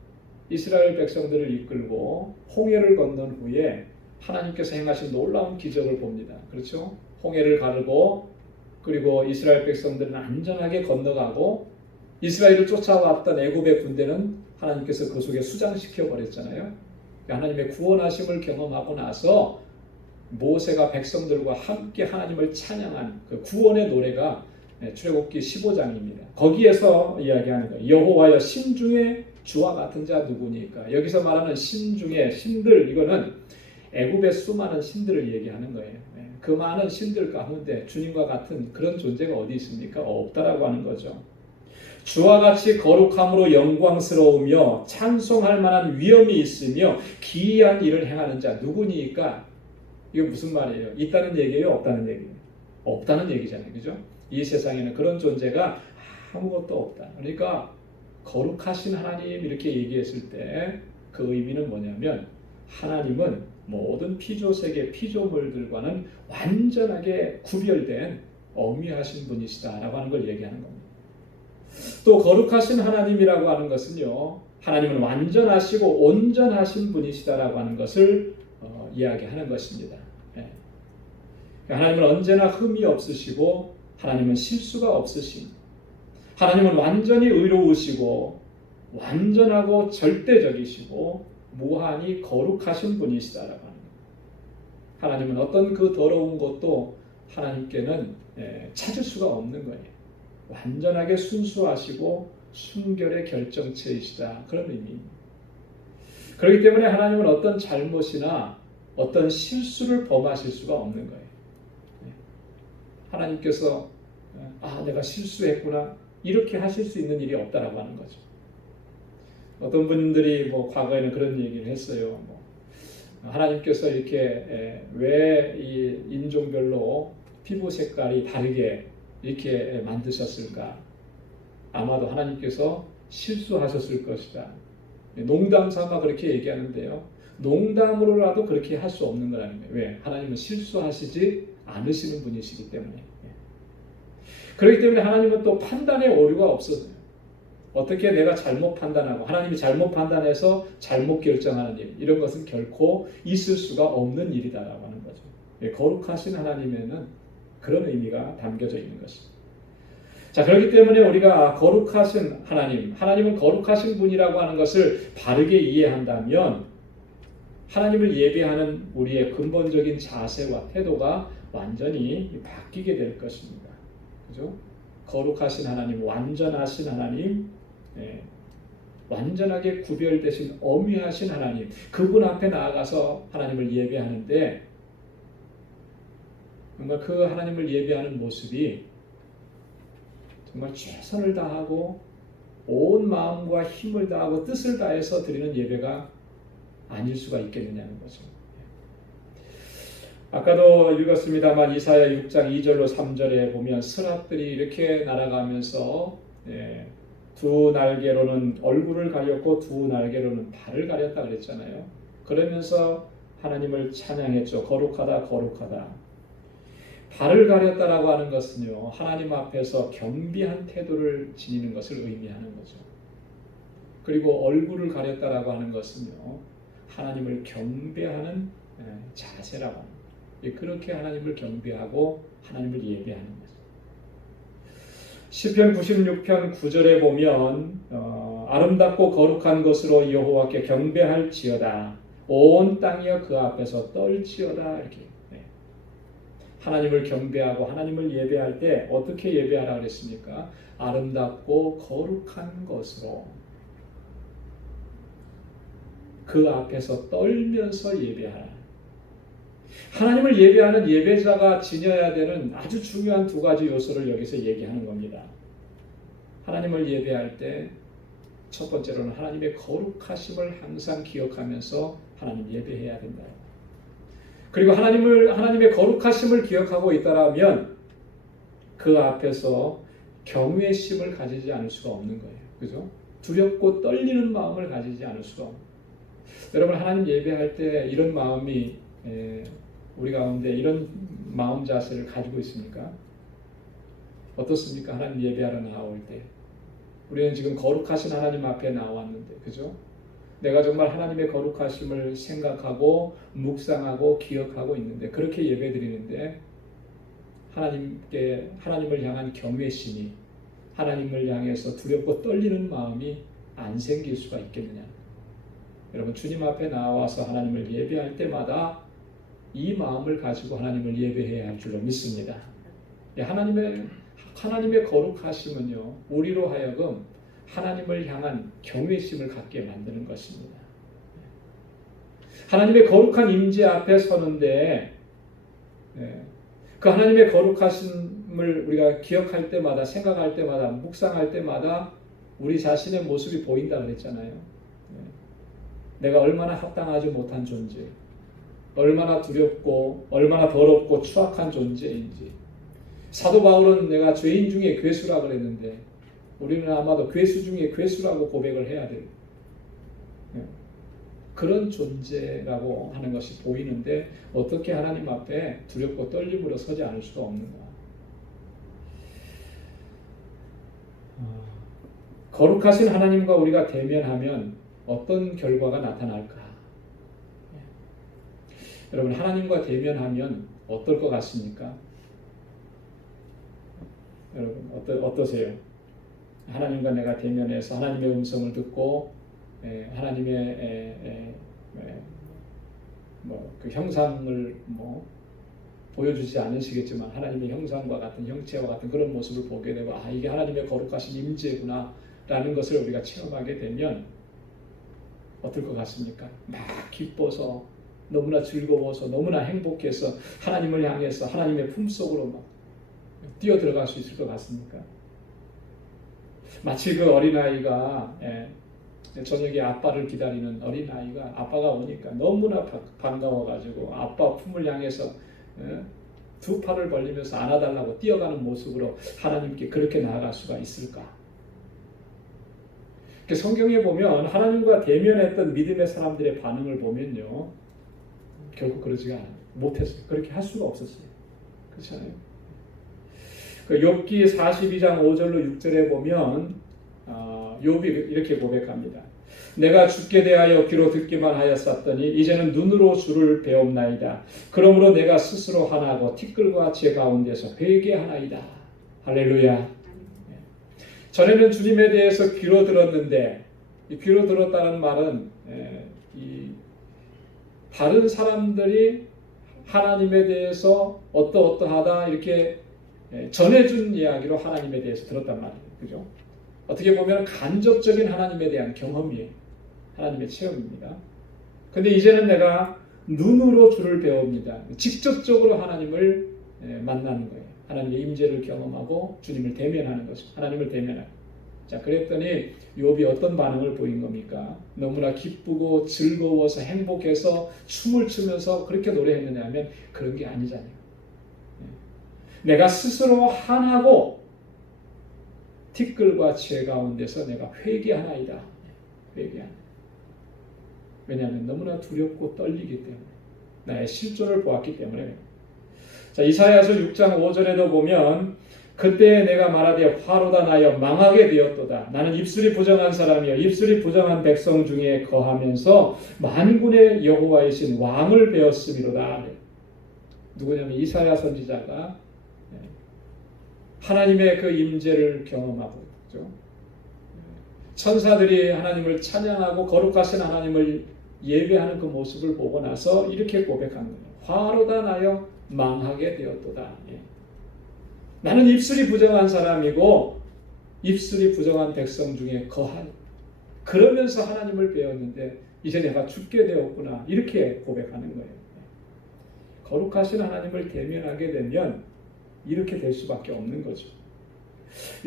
이스라엘 백성들을 이끌고 홍해를 건넌 후에 하나님께서 행하신 놀라운 기적을 봅니다. 그렇죠? 홍해를 가르고 그리고 이스라엘 백성들은 안전하게 건너가고 이스라엘을 쫓아왔던 애굽의 군대는 하나님께서 그 속에 수장시켜 버렸잖아요. 하나님의 구원하심을 경험하고 나서 모세가 백성들과 함께 하나님을 찬양한 그 구원의 노래가 출애굽기 15장입니다. 거기에서 이야기하는 거예요. 여호와여 신중에 주와 같은 자 누구니까. 여기서 말하는 신중에 신들, 이거는 애굽의 수많은 신들을 얘기하는 거예요. 그 많은 신들 가운데 주님과 같은 그런 존재가 어디 있습니까? 없다라고 하는 거죠. 주와 같이 거룩함으로 영광스러우며 찬송할 만한 위엄이 있으며 기이한 일을 행하는 자 누구니까. 이거 무슨 말이에요? 있다는 얘기예요? 없다는 얘기예요? 없다는 얘기잖아요. 그죠? 이 세상에는 그런 존재가 아무것도 없다. 그러니까 거룩하신 하나님 이렇게 얘기했을 때 그 의미는 뭐냐면 하나님은 모든 피조세계 피조물들과는 완전하게 구별된 엄미하신 분이시다라고 하는 걸 얘기하는 겁니다. 또 거룩하신 하나님이라고 하는 것은요, 하나님은 완전하시고 온전하신 분이시다라고 하는 것을 이야기하는 것입니다. 하나님은 언제나 흠이 없으시고 하나님은 실수가 없으신, 하나님은 완전히 의로우시고 완전하고 절대적이시고 무한히 거룩하신 분이시다라고 하는 겁니다. 하나님은 어떤 그 더러운 것도 하나님께는 찾을 수가 없는 거예요. 완전하게 순수하시고 순결의 결정체이시다, 그런 의미입니다. 그렇기 때문에 하나님은 어떤 잘못이나 어떤 실수를 범하실 수가 없는 거예요. 하나님께서 내가 실수했구나 이렇게 하실 수 있는 일이 없다라고 하는 거죠. 어떤 분들이 과거에는 그런 얘기를 했어요. 하나님께서 이렇게 왜 이 인종별로 피부 색깔이 다르게 이렇게 만드셨을까? 아마도 하나님께서 실수하셨을 것이다. 농담 삼아 그렇게 얘기하는데요. 농담으로라도 그렇게 할 수 없는 거라는 거예요. 왜? 하나님은 실수하시지 않으시는 분이시기 때문에. 그렇기 때문에 하나님은 또 판단에 오류가 없어요. 어떻게 내가 잘못 판단하고 하나님이 잘못 판단해서 잘못 결정하는 일, 이런 것은 결코 있을 수가 없는 일이다라고 하는 거죠. 거룩하신 하나님에는 그런 의미가 담겨져 있는 것입니다. 자, 그렇기 때문에 우리가 거룩하신 하나님, 하나님은 거룩하신 분이라고 하는 것을 바르게 이해한다면 하나님을 예배하는 우리의 근본적인 자세와 태도가 완전히 바뀌게 될 것입니다. 그죠? 거룩하신 하나님, 완전하신 하나님, 완전하게 구별되신 엄위하신 하나님, 그분 앞에 나아가서 하나님을 예배하는데 정말 그 하나님을 예배하는 모습이 정말 최선을 다하고 온 마음과 힘을 다하고 뜻을 다해서 드리는 예배가 아닐 수가 있겠느냐는 거죠. 아까도 읽었습니다만 이사야 6장 2절로 3절에 보면 스라들이 이렇게 날아가면서 두 날개로는 얼굴을 가렸고 두 날개로는 발을 가렸다 그랬잖아요. 그러면서 하나님을 찬양했죠. 거룩하다 거룩하다. 발을 가렸다라고 하는 것은요, 하나님 앞에서 겸비한 태도를 지니는 것을 의미하는 거죠. 그리고 얼굴을 가렸다라고 하는 것은요, 하나님을 경배하는 자세라고 합니다. 그렇게 하나님을 경배하고 하나님을 예배하는 거죠. 시편 96편 9절에 보면 아름답고 거룩한 것으로 여호와께 경배할지어다. 온 땅이여 그 앞에서 떨지어다. 이렇게 하나님을 경배하고 하나님을 예배할 때 어떻게 예배하라 그랬습니까? 아름답고 거룩한 것으로 그 앞에서 떨면서 예배하라. 하나님을 예배하는 예배자가 지녀야 되는 아주 중요한 두 가지 요소를 여기서 얘기하는 겁니다. 하나님을 예배할 때 첫 번째로는 하나님의 거룩하심을 항상 기억하면서 하나님 예배해야 된다. 그리고 하나님의 거룩하심을 기억하고 있다라면 그 앞에서 경외심을 가지지 않을 수가 없는 거예요. 그죠? 두렵고 떨리는 마음을 가지지 않을 수가 없는 거예요. 여러분, 하나님 예배할 때 이런 마음이 우리 가운데 이런 마음 자세를 가지고 있습니까? 어떻습니까? 하나님 예배하러 나올 때 우리는 지금 거룩하신 하나님 앞에 나왔는데, 그죠? 내가 정말 하나님의 거룩하심을 생각하고 묵상하고 기억하고 있는데, 그렇게 예배드리는데 하나님을 향한 경외심이, 하나님을 향해서 두렵고 떨리는 마음이 안 생길 수가 있겠느냐. 여러분, 주님 앞에 나와서 하나님을 예배할 때마다 이 마음을 가지고 하나님을 예배해야 할 줄로 믿습니다. 하나님의 거룩하심은요, 우리로 하여금 하나님을 향한 경외심을 갖게 만드는 것입니다. 하나님의 거룩한 임재 앞에 서는데 그 하나님의 거룩하심을 우리가 기억할 때마다, 생각할 때마다, 묵상할 때마다 우리 자신의 모습이 보인다 그랬잖아요. 내가 얼마나 합당하지 못한 존재, 얼마나 두렵고 얼마나 더럽고 추악한 존재인지. 사도 바울은 내가 죄인 중에 괴수라 그랬는데 우리는 아마도 괴수 중에 괴수라고 고백을 해야 돼요. 그런 존재라고 하는 것이 보이는데 어떻게 하나님 앞에 두렵고 떨림으로 서지 않을 수가 없는가. 거룩하신 하나님과 우리가 대면하면 어떤 결과가 나타날까? 여러분, 하나님과 대면하면 어떨 것 같습니까? 여러분, 어떠세요? 하나님과 내가 대면해서 하나님의 음성을 듣고 하나님의 그 형상을 보여주지 않으시겠지만 하나님의 형상과 같은, 형체와 같은 그런 모습을 보게 되고, 이게 하나님의 거룩하신 임재구나 라는 것을 우리가 체험하게 되면 어떨 것 같습니까? 막 기뻐서, 너무나 즐거워서, 너무나 행복해서 하나님을 향해서 하나님의 품속으로 막 뛰어들어갈 수 있을 것 같습니까? 마치 그 어린아이가 저녁에 아빠를 기다리는 어린아이가 아빠가 오니까 너무나 반가워가지고 아빠 품을 향해서 두 팔을 벌리면서 안아달라고 뛰어가는 모습으로 하나님께 그렇게 나아갈 수가 있을까? 성경에 보면 하나님과 대면했던 믿음의 사람들의 반응을 보면요, 결국 그러지가 않아요. 못했어요. 그렇게 할 수가 없었어요. 그렇잖아요. 그 욥기 42장 5절로 6절에 보면 욥이 이렇게 고백합니다. 내가 주께 대하여 귀로 듣기만 하였었더니 이제는 눈으로 주를 배옵나이다. 그러므로 내가 스스로 하나고 티끌과 제 가운데서 회개하나이다. 할렐루야. 전에는 주님에 대해서 귀로 들었는데, 이 귀로 들었다는 말은 다른 사람들이 하나님에 대해서 어떠하다 이렇게 전해준 이야기로 하나님에 대해서 들었단 말이에요. 그죠? 어떻게 보면 간접적인 하나님에 대한 경험이에요. 하나님의 체험입니다. 근데 이제는 내가 눈으로 주를 배웁니다. 직접적으로 하나님을 만나는 거예요. 하나님의 임재를 경험하고 주님을 대면하는 것입니다. 하나님을 대면하는. 자, 그랬더니 욥이 어떤 반응을 보인 겁니까? 너무나 기쁘고 즐거워서 행복해서 춤을 추면서 그렇게 노래했느냐 하면 그런 게 아니잖아요. 내가 스스로 하나고 티끌과 재 가운데서 내가 회개하나이다. 회개하나. 왜냐하면 너무나 두렵고 떨리기 때문에, 나의 실존을 보았기 때문에. 자, 이사야서 6장 5절에도 보면 그때 내가 말하되 화로다 나여 망하게 되었도다. 나는 입술이 부정한 사람이여 입술이 부정한 백성 중에 거하면서 만군의 여호와이신 왕을 배웠음이로다. 누구냐면 이사야 선지자가 하나님의 그 임재를 경험하고 있죠. 천사들이 하나님을 찬양하고 거룩하신 하나님을 예배하는 그 모습을 보고 나서 이렇게 고백한 거예요. 화로다 나여 망하게 되었도다. 나는 입술이 부정한 사람이고 입술이 부정한 백성 중에 거한. 그러면서 하나님을 배웠는데 이제 내가 죽게 되었구나. 이렇게 고백하는 거예요. 거룩하신 하나님을 대면하게 되면 이렇게 될 수밖에 없는 거죠.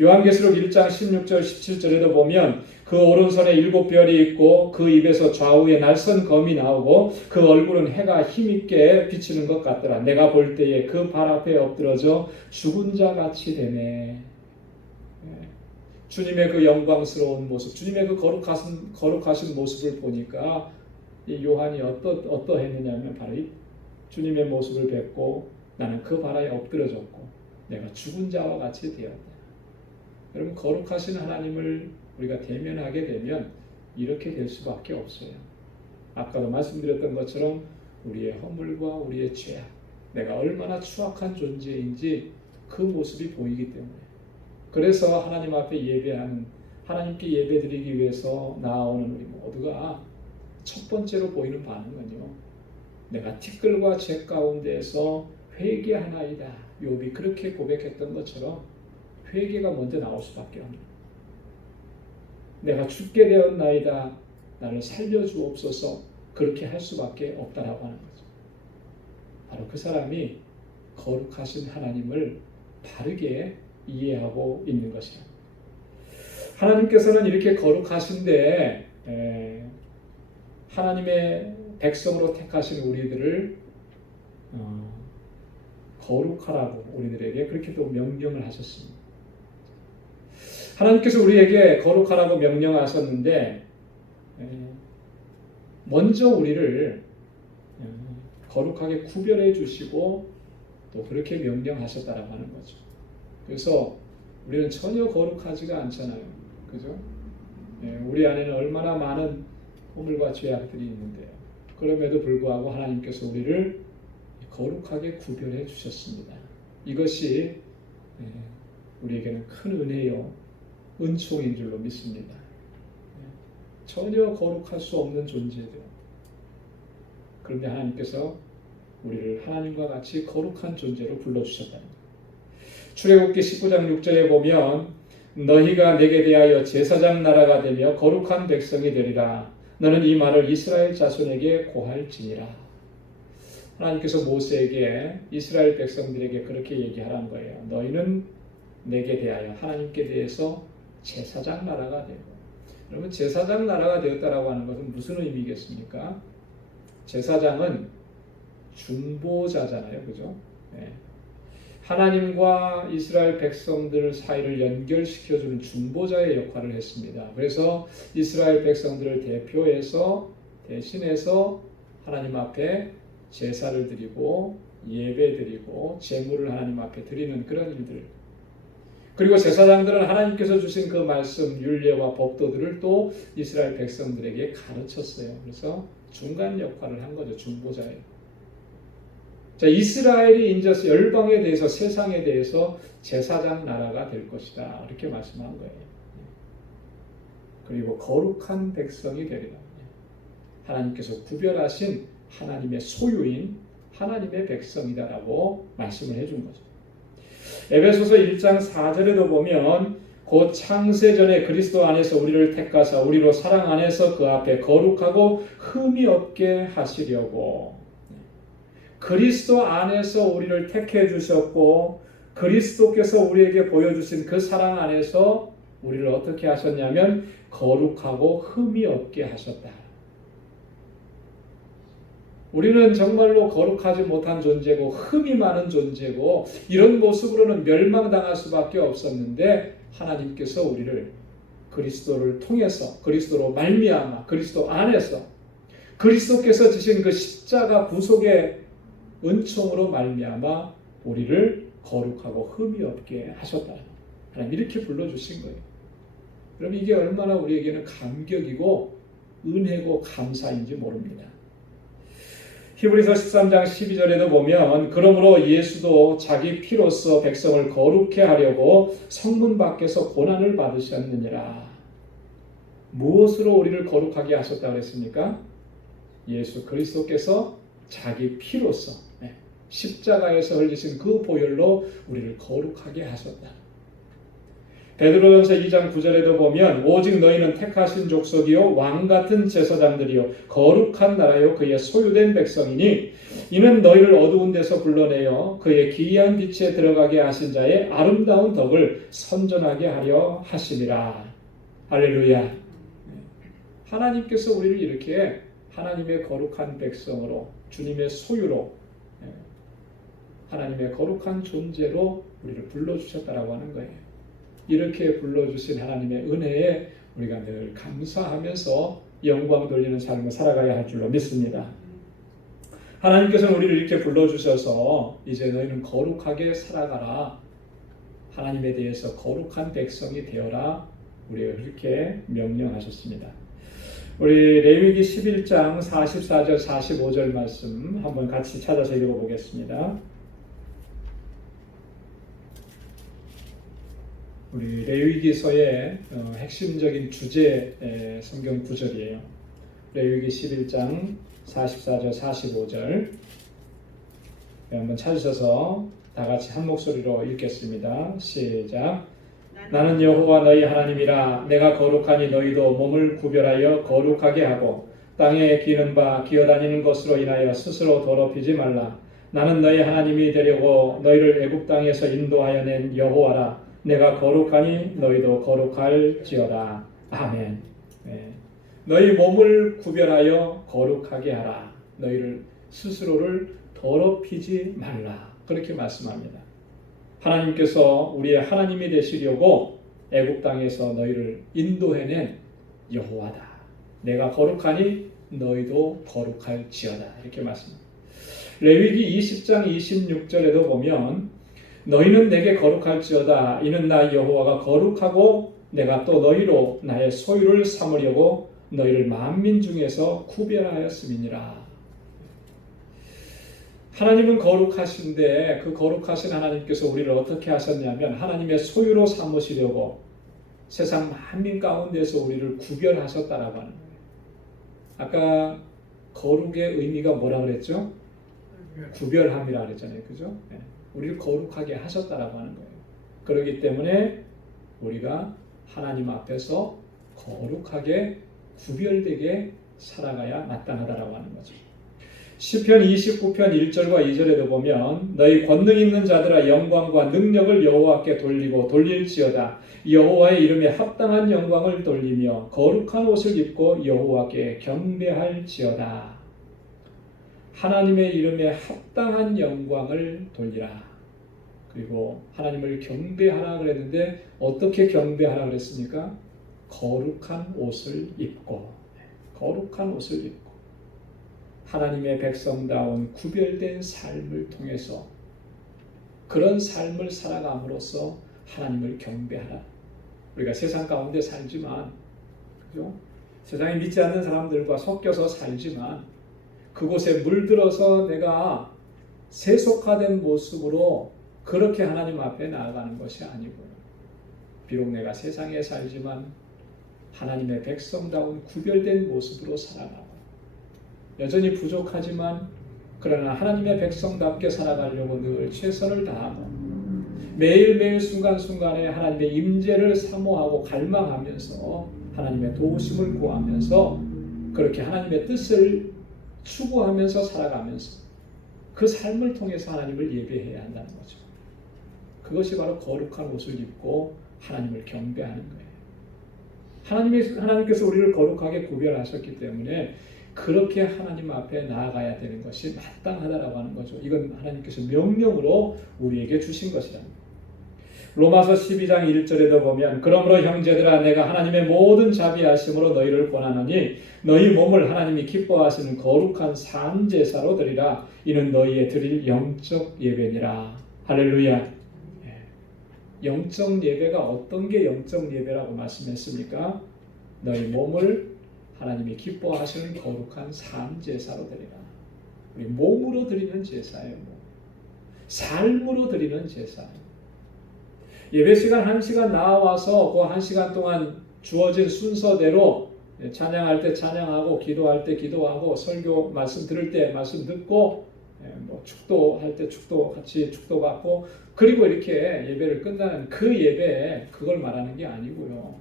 요한계시록 1장 16절 17절에도 보면 그 오른손에 7별이 있고 그 입에서 좌우에 날선 검이 나오고 그 얼굴은 해가 힘있게 비치는 것 같더라. 내가 볼 때에 그 발 앞에 엎드러져 죽은 자 같이 되네. 주님의 그 영광스러운 모습, 주님의 그 거룩하신 모습을 보니까 이 요한이 어떠했느냐면 바로 이 주님의 모습을 뵙고 나는 그 발 아래 엎드려졌고 내가 죽은 자와 같이 되었다. 여러분, 거룩하신 하나님을 우리가 대면하게 되면 이렇게 될 수밖에 없어요. 아까도 말씀드렸던 것처럼 우리의 허물과 우리의 죄악, 내가 얼마나 추악한 존재인지 그 모습이 보이기 때문에 그래서 하나님 앞에 예배하는, 하나님께 예배드리기 위해서 나아오는 우리 모두가 첫 번째로 보이는 반응은요, 내가 티끌과 재 가운데에서 회개하나이다. 욥이 그렇게 고백했던 것처럼 회개가 먼저 나올 수밖에 없습니다. 내가 죽게 되었나이다. 나를 살려주옵소서. 그렇게 할 수밖에 없다라고 하는 거죠. 바로 그 사람이 거룩하신 하나님을 바르게 이해하고 있는 것이라. 하나님께서는 이렇게 거룩하신데 하나님의 백성으로 택하신 우리들을 거룩하라고 우리들에게 그렇게 또 명령을 하셨습니다. 하나님께서 우리에게 거룩하라고 명령하셨는데 먼저 우리를 거룩하게 구별해 주시고 또 그렇게 명령하셨다라고 하는 거죠. 그래서 우리는 전혀 거룩하지가 않잖아요. 그죠? 우리 안에는 얼마나 많은 허물과 죄악들이 있는데요. 그럼에도 불구하고 하나님께서 우리를 거룩하게 구별해 주셨습니다. 이것이 우리에게는 큰 은혜요, 은총인 줄로 믿습니다. 전혀 거룩할 수 없는 존재들. 그런데 하나님께서 우리를 하나님과 같이 거룩한 존재로 불러주셨다는 거예요. 출애굽기 19장 6절에 보면 너희가 내게 대하여 제사장 나라가 되며 거룩한 백성이 되리라. 너는 이 말을 이스라엘 자손에게 고할지니라. 하나님께서 모세에게 이스라엘 백성들에게 그렇게 얘기하라는 거예요. 너희는 내게 대하여, 하나님께 대해서 제사장 나라가 되고. 여러분, 제사장 나라가 되었다라고 하는 것은 무슨 의미겠습니까? 제사장은 중보자잖아요. 그죠? 하나님과 이스라엘 백성들 사이를 연결시켜주는 중보자의 역할을 했습니다. 그래서 이스라엘 백성들을 대신해서 하나님 앞에 제사를 드리고 예배 드리고 제물을 하나님 앞에 드리는 그런 일들. 그리고 제사장들은 하나님께서 주신 그 말씀, 율례와 법도들을 또 이스라엘 백성들에게 가르쳤어요. 그래서 중간 역할을 한 거죠. 중보자예요. 자, 이스라엘이 이제 열방에 대해서, 세상에 대해서 제사장 나라가 될 것이다. 이렇게 말씀한 거예요. 그리고 거룩한 백성이 되리라. 하나님께서 구별하신 하나님의 소유인 하나님의 백성이다라고 말씀을 해준 거죠. 에베소서 1장 4절에도 보면 곧 창세전에 그리스도 안에서 우리를 택하사 우리로 사랑 안에서 그 앞에 거룩하고 흠이 없게 하시려고, 그리스도 안에서 우리를 택해 주셨고 그리스도께서 우리에게 보여주신 그 사랑 안에서 우리를 어떻게 하셨냐면 거룩하고 흠이 없게 하셨다. 우리는 정말로 거룩하지 못한 존재고 흠이 많은 존재고 이런 모습으로는 멸망당할 수밖에 없었는데 하나님께서 우리를 그리스도를 통해서, 그리스도로 말미암아, 그리스도 안에서 그리스도께서 지신 그 십자가 구속의 은총으로 말미암아 우리를 거룩하고 흠이 없게 하셨다. 하나님 이렇게 불러주신 거예요. 그럼 이게 얼마나 우리에게는 감격이고 은혜고 감사인지 모릅니다. 히브리서 13장 12절에도 보면 그러므로 예수도 자기 피로써 백성을 거룩해 하려고 성문 밖에서 고난을 받으셨느니라. 무엇으로 우리를 거룩하게 하셨다고 했습니까? 예수 그리스도께서 자기 피로써, 십자가에서 흘리신 그 보혈로 우리를 거룩하게 하셨다. 베드로전서 2장 9절에도 보면 오직 너희는 택하신 족속이요 왕같은 제사장들이요 거룩한 나라요 그의 소유된 백성이니 이는 너희를 어두운 데서 불러내어 그의 기이한 빛에 들어가게 하신 자의 아름다운 덕을 선전하게 하려 하심이라. 할렐루야. 하나님께서 우리를 이렇게 하나님의 거룩한 백성으로, 주님의 소유로, 하나님의 거룩한 존재로 우리를 불러주셨다라고 하는 거예요. 이렇게 불러주신 하나님의 은혜에 우리가 늘 감사하면서 영광 돌리는 삶을 살아가야 할 줄로 믿습니다. 하나님께서는 우리를 이렇게 불러주셔서 이제 너희는 거룩하게 살아가라. 하나님에 대해서 거룩한 백성이 되어라. 우리가 그렇게 명령하셨습니다. 우리 레위기 11장 44절 45절 말씀 한번 같이 찾아서 읽어보겠습니다. 우리 레위기서의 핵심적인 주제 성경 구절이에요. 레위기 11장 44절 45절 한번 찾으셔서 다 같이 한 목소리로 읽겠습니다. 시작. 나는 여호와 너희 하나님이라. 내가 거룩하니 너희도 몸을 구별하여 거룩하게 하고 땅에 기는 바 기어다니는 것으로 인하여 스스로 더럽히지 말라. 나는 너희 하나님이 되려고 너희를 애굽 땅에서 인도하여 낸 여호와라. 내가 거룩하니 너희도 거룩할지어다. 아멘. 네. 너희 몸을 구별하여 거룩하게 하라. 너희를 스스로를 더럽히지 말라. 그렇게 말씀합니다. 하나님께서 우리의 하나님이 되시려고 애굽 땅에서 너희를 인도해낸 여호와다. 내가 거룩하니 너희도 거룩할지어다. 이렇게 말씀합니다. 레위기 20장 26절에도 보면 너희는 내게 거룩할지어다. 이는 나 여호와가 거룩하고 내가 또 너희로 나의 소유를 삼으려고 너희를 만민 중에서 구별하였음이니라. 하나님은 거룩하신데 그 거룩하신 하나님께서 우리를 어떻게 하셨냐면 하나님의 소유로 삼으시려고 세상 만민 가운데서 우리를 구별하셨다라고 하는 거예요. 아까 거룩의 의미가 뭐라 그랬죠? 구별함이라 그랬잖아요. 그죠? 네. 우리를 거룩하게 하셨다라고 하는 거예요. 그렇기 때문에 우리가 하나님 앞에서 거룩하게 구별되게 살아가야 마땅하다라고 하는 거죠. 시편 29편 1절과 2절에도 보면 너희 권능 있는 자들아 영광과 능력을 여호와께 돌리고 돌릴지어다. 여호와의 이름에 합당한 영광을 돌리며 거룩한 옷을 입고 여호와께 경배할지어다. 하나님의 이름에 합당한 영광을 돌리라. 그리고 하나님을 경배하라 그랬는데 어떻게 경배하라 그랬습니까? 거룩한 옷을 입고, 거룩한 옷을 입고 하나님의 백성다운 구별된 삶을 통해서 그런 삶을 살아감으로써 하나님을 경배하라. 우리가 세상 가운데 살지만, 그죠? 세상에 믿지 않는 사람들과 섞여서 살지만 그곳에 물들어서 내가 세속화된 모습으로 그렇게 하나님 앞에 나아가는 것이 아니고요. 비록 내가 세상에 살지만 하나님의 백성다운 구별된 모습으로 살아가고 여전히 부족하지만 그러나 하나님의 백성답게 살아가려고 늘 최선을 다하고 매일매일 순간순간에 하나님의 임재를 사모하고 갈망하면서 하나님의 도우심을 구하면서 그렇게 하나님의 뜻을 추구하면서 살아가면서 그 삶을 통해서 하나님을 예배해야 한다는 거죠. 그것이 바로 거룩한 옷을 입고 하나님을 경배하는 거예요. 하나님께서 우리를 거룩하게 구별하셨기 때문에 그렇게 하나님 앞에 나아가야 되는 것이 마땅하다라고 하는 거죠. 이건 하나님께서 명령으로 우리에게 주신 것이랍니다. 로마서 12장 1절에도 보면 그러므로 형제들아 내가 하나님의 모든 자비하심으로 너희를 권하노니 너희 몸을 하나님이 기뻐하시는 거룩한 산제사로 드리라. 이는 너희의 드릴 영적 예배니라. 할렐루야. 영적 예배가 어떤 게 영적 예배라고 말씀했습니까? 너희 몸을 하나님이 기뻐하시는 거룩한 산제사로 드리라. 우리 몸으로 드리는 제사예요. 삶으로 드리는 제사예요. 예배 시간 1시간 나와서 그 1시간 동안 주어진 순서대로 찬양할 때 찬양하고 기도할 때 기도하고 설교 말씀 들을 때 말씀 듣고 축도할 때 축도 같이 축도 받고 그리고 이렇게 예배를 끝나는 그 예배 그걸 말하는 게 아니고요.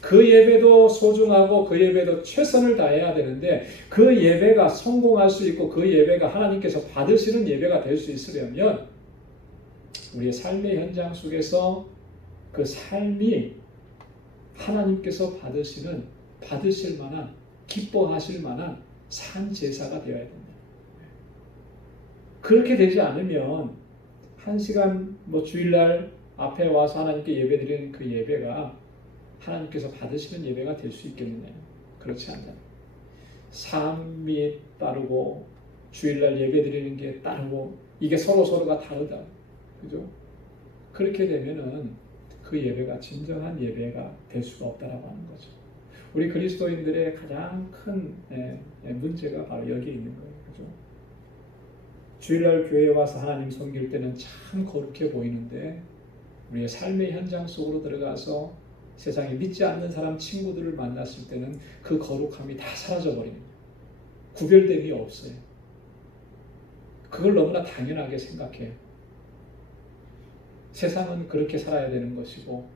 그 예배도 소중하고 그 예배도 최선을 다해야 되는데 그 예배가 성공할 수 있고 그 예배가 하나님께서 받으시는 예배가 될 수 있으려면 우리의 삶의 현장 속에서 그 삶이 하나님께서 받으실 만한 기뻐하실 만한 산 제사가 되어야 됩니다. 그렇게 되지 않으면 1시간 주일날 앞에 와서 하나님께 예배드리는 그 예배가 하나님께서 받으시는 예배가 될 수 있겠느냐? 그렇지 않다. 삶이 따르고 주일날 예배드리는 게 따르고 이게 서로가 다르다. 그죠? 그렇게 되면은 그 예배가 진정한 예배가 될 수가 없다라고 하는 거죠. 우리 그리스도인들의 가장 큰 문제가 바로 여기 있는 거예요. 그죠? 주일날 교회에 와서 하나님 섬길 때는 참 거룩해 보이는데 우리의 삶의 현장 속으로 들어가서 세상에 믿지 않는 사람 친구들을 만났을 때는 그 거룩함이 다 사라져버립니다. 구별됨이 없어요. 그걸 너무나 당연하게 생각해요. 세상은 그렇게 살아야 되는 것이고,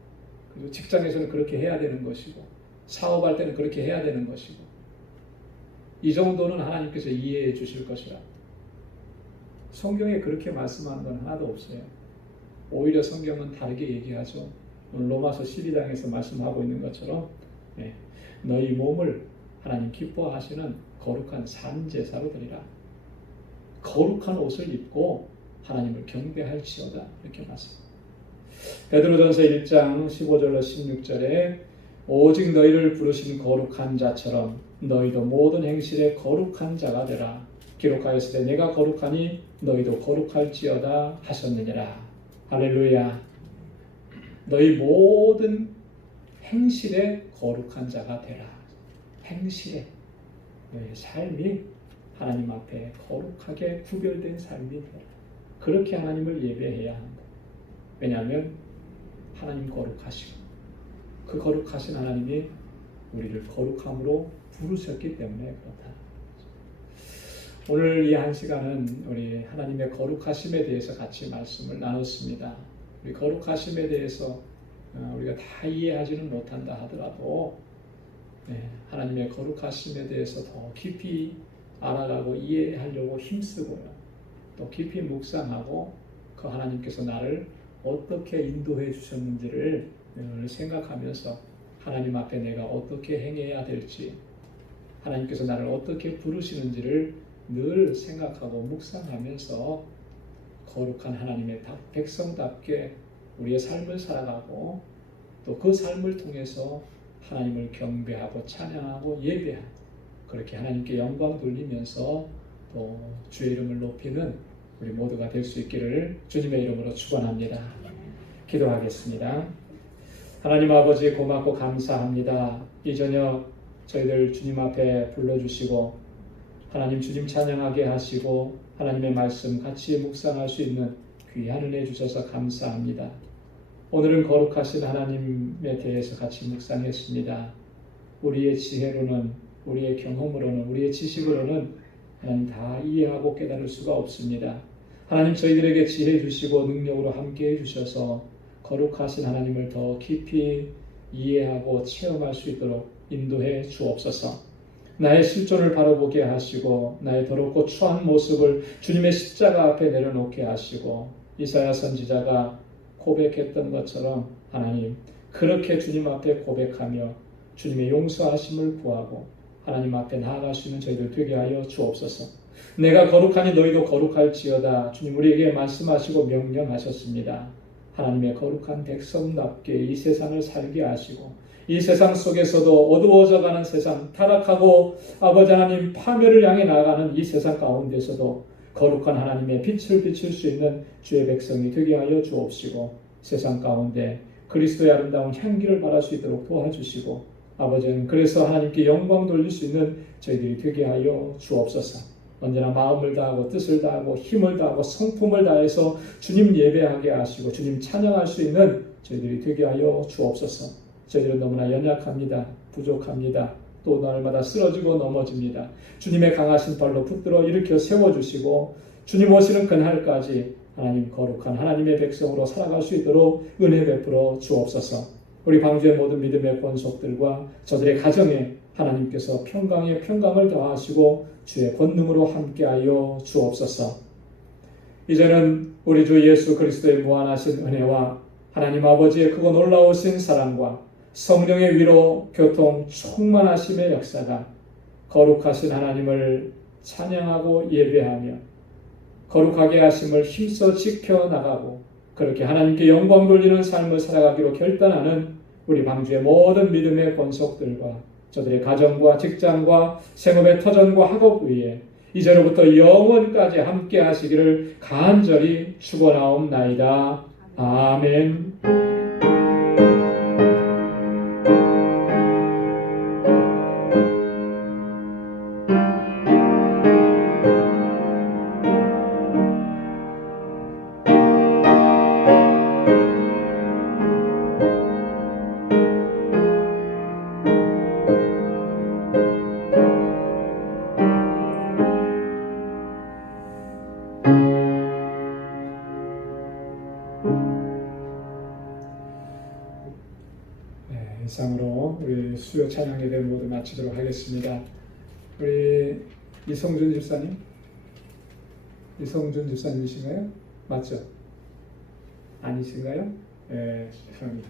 그리고 직장에서는 그렇게 해야 되는 것이고, 사업할 때는 그렇게 해야 되는 것이고, 이 정도는 하나님께서 이해해 주실 것이라. 성경에 그렇게 말씀하는 건 하나도 없어요. 오히려 성경은 다르게 얘기하죠. 오늘 로마서 12장에서 말씀하고 있는 것처럼 너희 몸을 하나님 기뻐하시는 거룩한 산제사로 드리라. 거룩한 옷을 입고 하나님을 경배할지어다. 이렇게 말씀합니다. 베드로전서 1장 15절로 16절에 오직 너희를 부르신 거룩한 자처럼 너희도 모든 행실에 거룩한 자가 되라. 기록하였을 때 내가 거룩하니 너희도 거룩할지어다 하셨느니라. 할렐루야. 너희 모든 행실에 거룩한 자가 되라. 행실에 너희의 삶이 하나님 앞에 거룩하게 구별된 삶이 되라. 그렇게 하나님을 예배해야 한다. 왜냐하면 하나님 거룩하시고 그 거룩하신 하나님이 우리를 거룩함으로 부르셨기 때문에 그렇다. 오늘 이 한 시간은 우리 하나님의 거룩하심에 대해서 같이 말씀을 나눴습니다. 우리 거룩하심에 대해서 우리가 다 이해하지는 못한다 하더라도 하나님의 거룩하심에 대해서 더 깊이 알아가고 이해하려고 힘쓰고요. 또 깊이 묵상하고 그 하나님께서 나를 어떻게 인도해 주셨는지를 생각하면서 하나님 앞에 내가 어떻게 행해야 될지, 하나님께서 나를 어떻게 부르시는지를 늘 생각하고 묵상하면서 거룩한 하나님의 백성답게 우리의 삶을 살아가고 또 그 삶을 통해서 하나님을 경배하고 찬양하고 예배하고 그렇게 하나님께 영광 돌리면서 또 주의 이름을 높이는 우리 모두가 될 수 있기를 주님의 이름으로 축원합니다. 기도하겠습니다. 하나님 아버지 고맙고 감사합니다. 이 저녁 저희들 주님 앞에 불러주시고 하나님 주님 찬양하게 하시고 하나님의 말씀 같이 묵상할 수 있는 귀한 은혜 주셔서 감사합니다. 오늘은 거룩하신 하나님에 대해서 같이 묵상했습니다. 우리의 지혜로는, 우리의 경험으로는, 우리의 지식으로는 하나님 다 이해하고 깨달을 수가 없습니다. 하나님 저희들에게 지혜 주시고 능력으로 함께해 주셔서 거룩하신 하나님을 더 깊이 이해하고 체험할 수 있도록 인도해 주옵소서. 나의 실존을 바라보게 하시고 나의 더럽고 추한 모습을 주님의 십자가 앞에 내려놓게 하시고 이사야 선지자가 고백했던 것처럼 하나님 그렇게 주님 앞에 고백하며 주님의 용서하심을 구하고 하나님 앞에 나아갈 수 있는 저희들 되게 하여 주옵소서. 내가 거룩하니 너희도 거룩할지어다. 주님 우리에게 말씀하시고 명령하셨습니다. 하나님의 거룩한 백성답게 이 세상을 살게 하시고 이 세상 속에서도 어두워져가는 세상, 타락하고 아버지 하나님 파멸을 향해 나아가는 이 세상 가운데서도 거룩한 하나님의 빛을 비출 수 있는 주의 백성이 되게 하여 주옵시고 세상 가운데 그리스도의 아름다운 향기를 발할 수 있도록 도와주시고 아버지는 그래서 하나님께 영광 돌릴 수 있는 저희들이 되게 하여 주옵소서. 언제나 마음을 다하고 뜻을 다하고 힘을 다하고 성품을 다해서 주님 예배하게 하시고 주님 찬양할 수 있는 저희들이 되게 하여 주옵소서. 저희들은 너무나 연약합니다. 부족합니다. 또 날마다 쓰러지고 넘어집니다. 주님의 강하신 발로 붙들어 일으켜 세워주시고 주님 오시는 그날까지 하나님 거룩한 하나님의 백성으로 살아갈 수 있도록 은혜 베풀어 주옵소서. 우리 방주의 모든 믿음의 권속들과 저들의 가정에 하나님께서 평강에 평강을 더하시고 주의 권능으로 함께하여 주옵소서. 이제는 우리 주 예수 그리스도의 무한하신 은혜와 하나님 아버지의 크고 놀라우신 사랑과 성령의 위로 교통 충만하심의 역사가 거룩하신 하나님을 찬양하고 예배하며 거룩하게 하심을 힘써 지켜나가고 그렇게 하나님께 영광 돌리는 삶을 살아가기로 결단하는 우리 방주의 모든 믿음의 권속들과 저들의 가정과 직장과 생업의 터전과 학업 위에 이제로부터 영원까지 함께 하시기를 간절히 축원하옵나이다. 아멘. 이상으로 우리 수요 찬양 예배 모두 마치도록 하겠습니다. 우리 이성준 집사님, 이성준 집사님이신가요? 맞죠? 아니신가요? 네, 죄송합니다.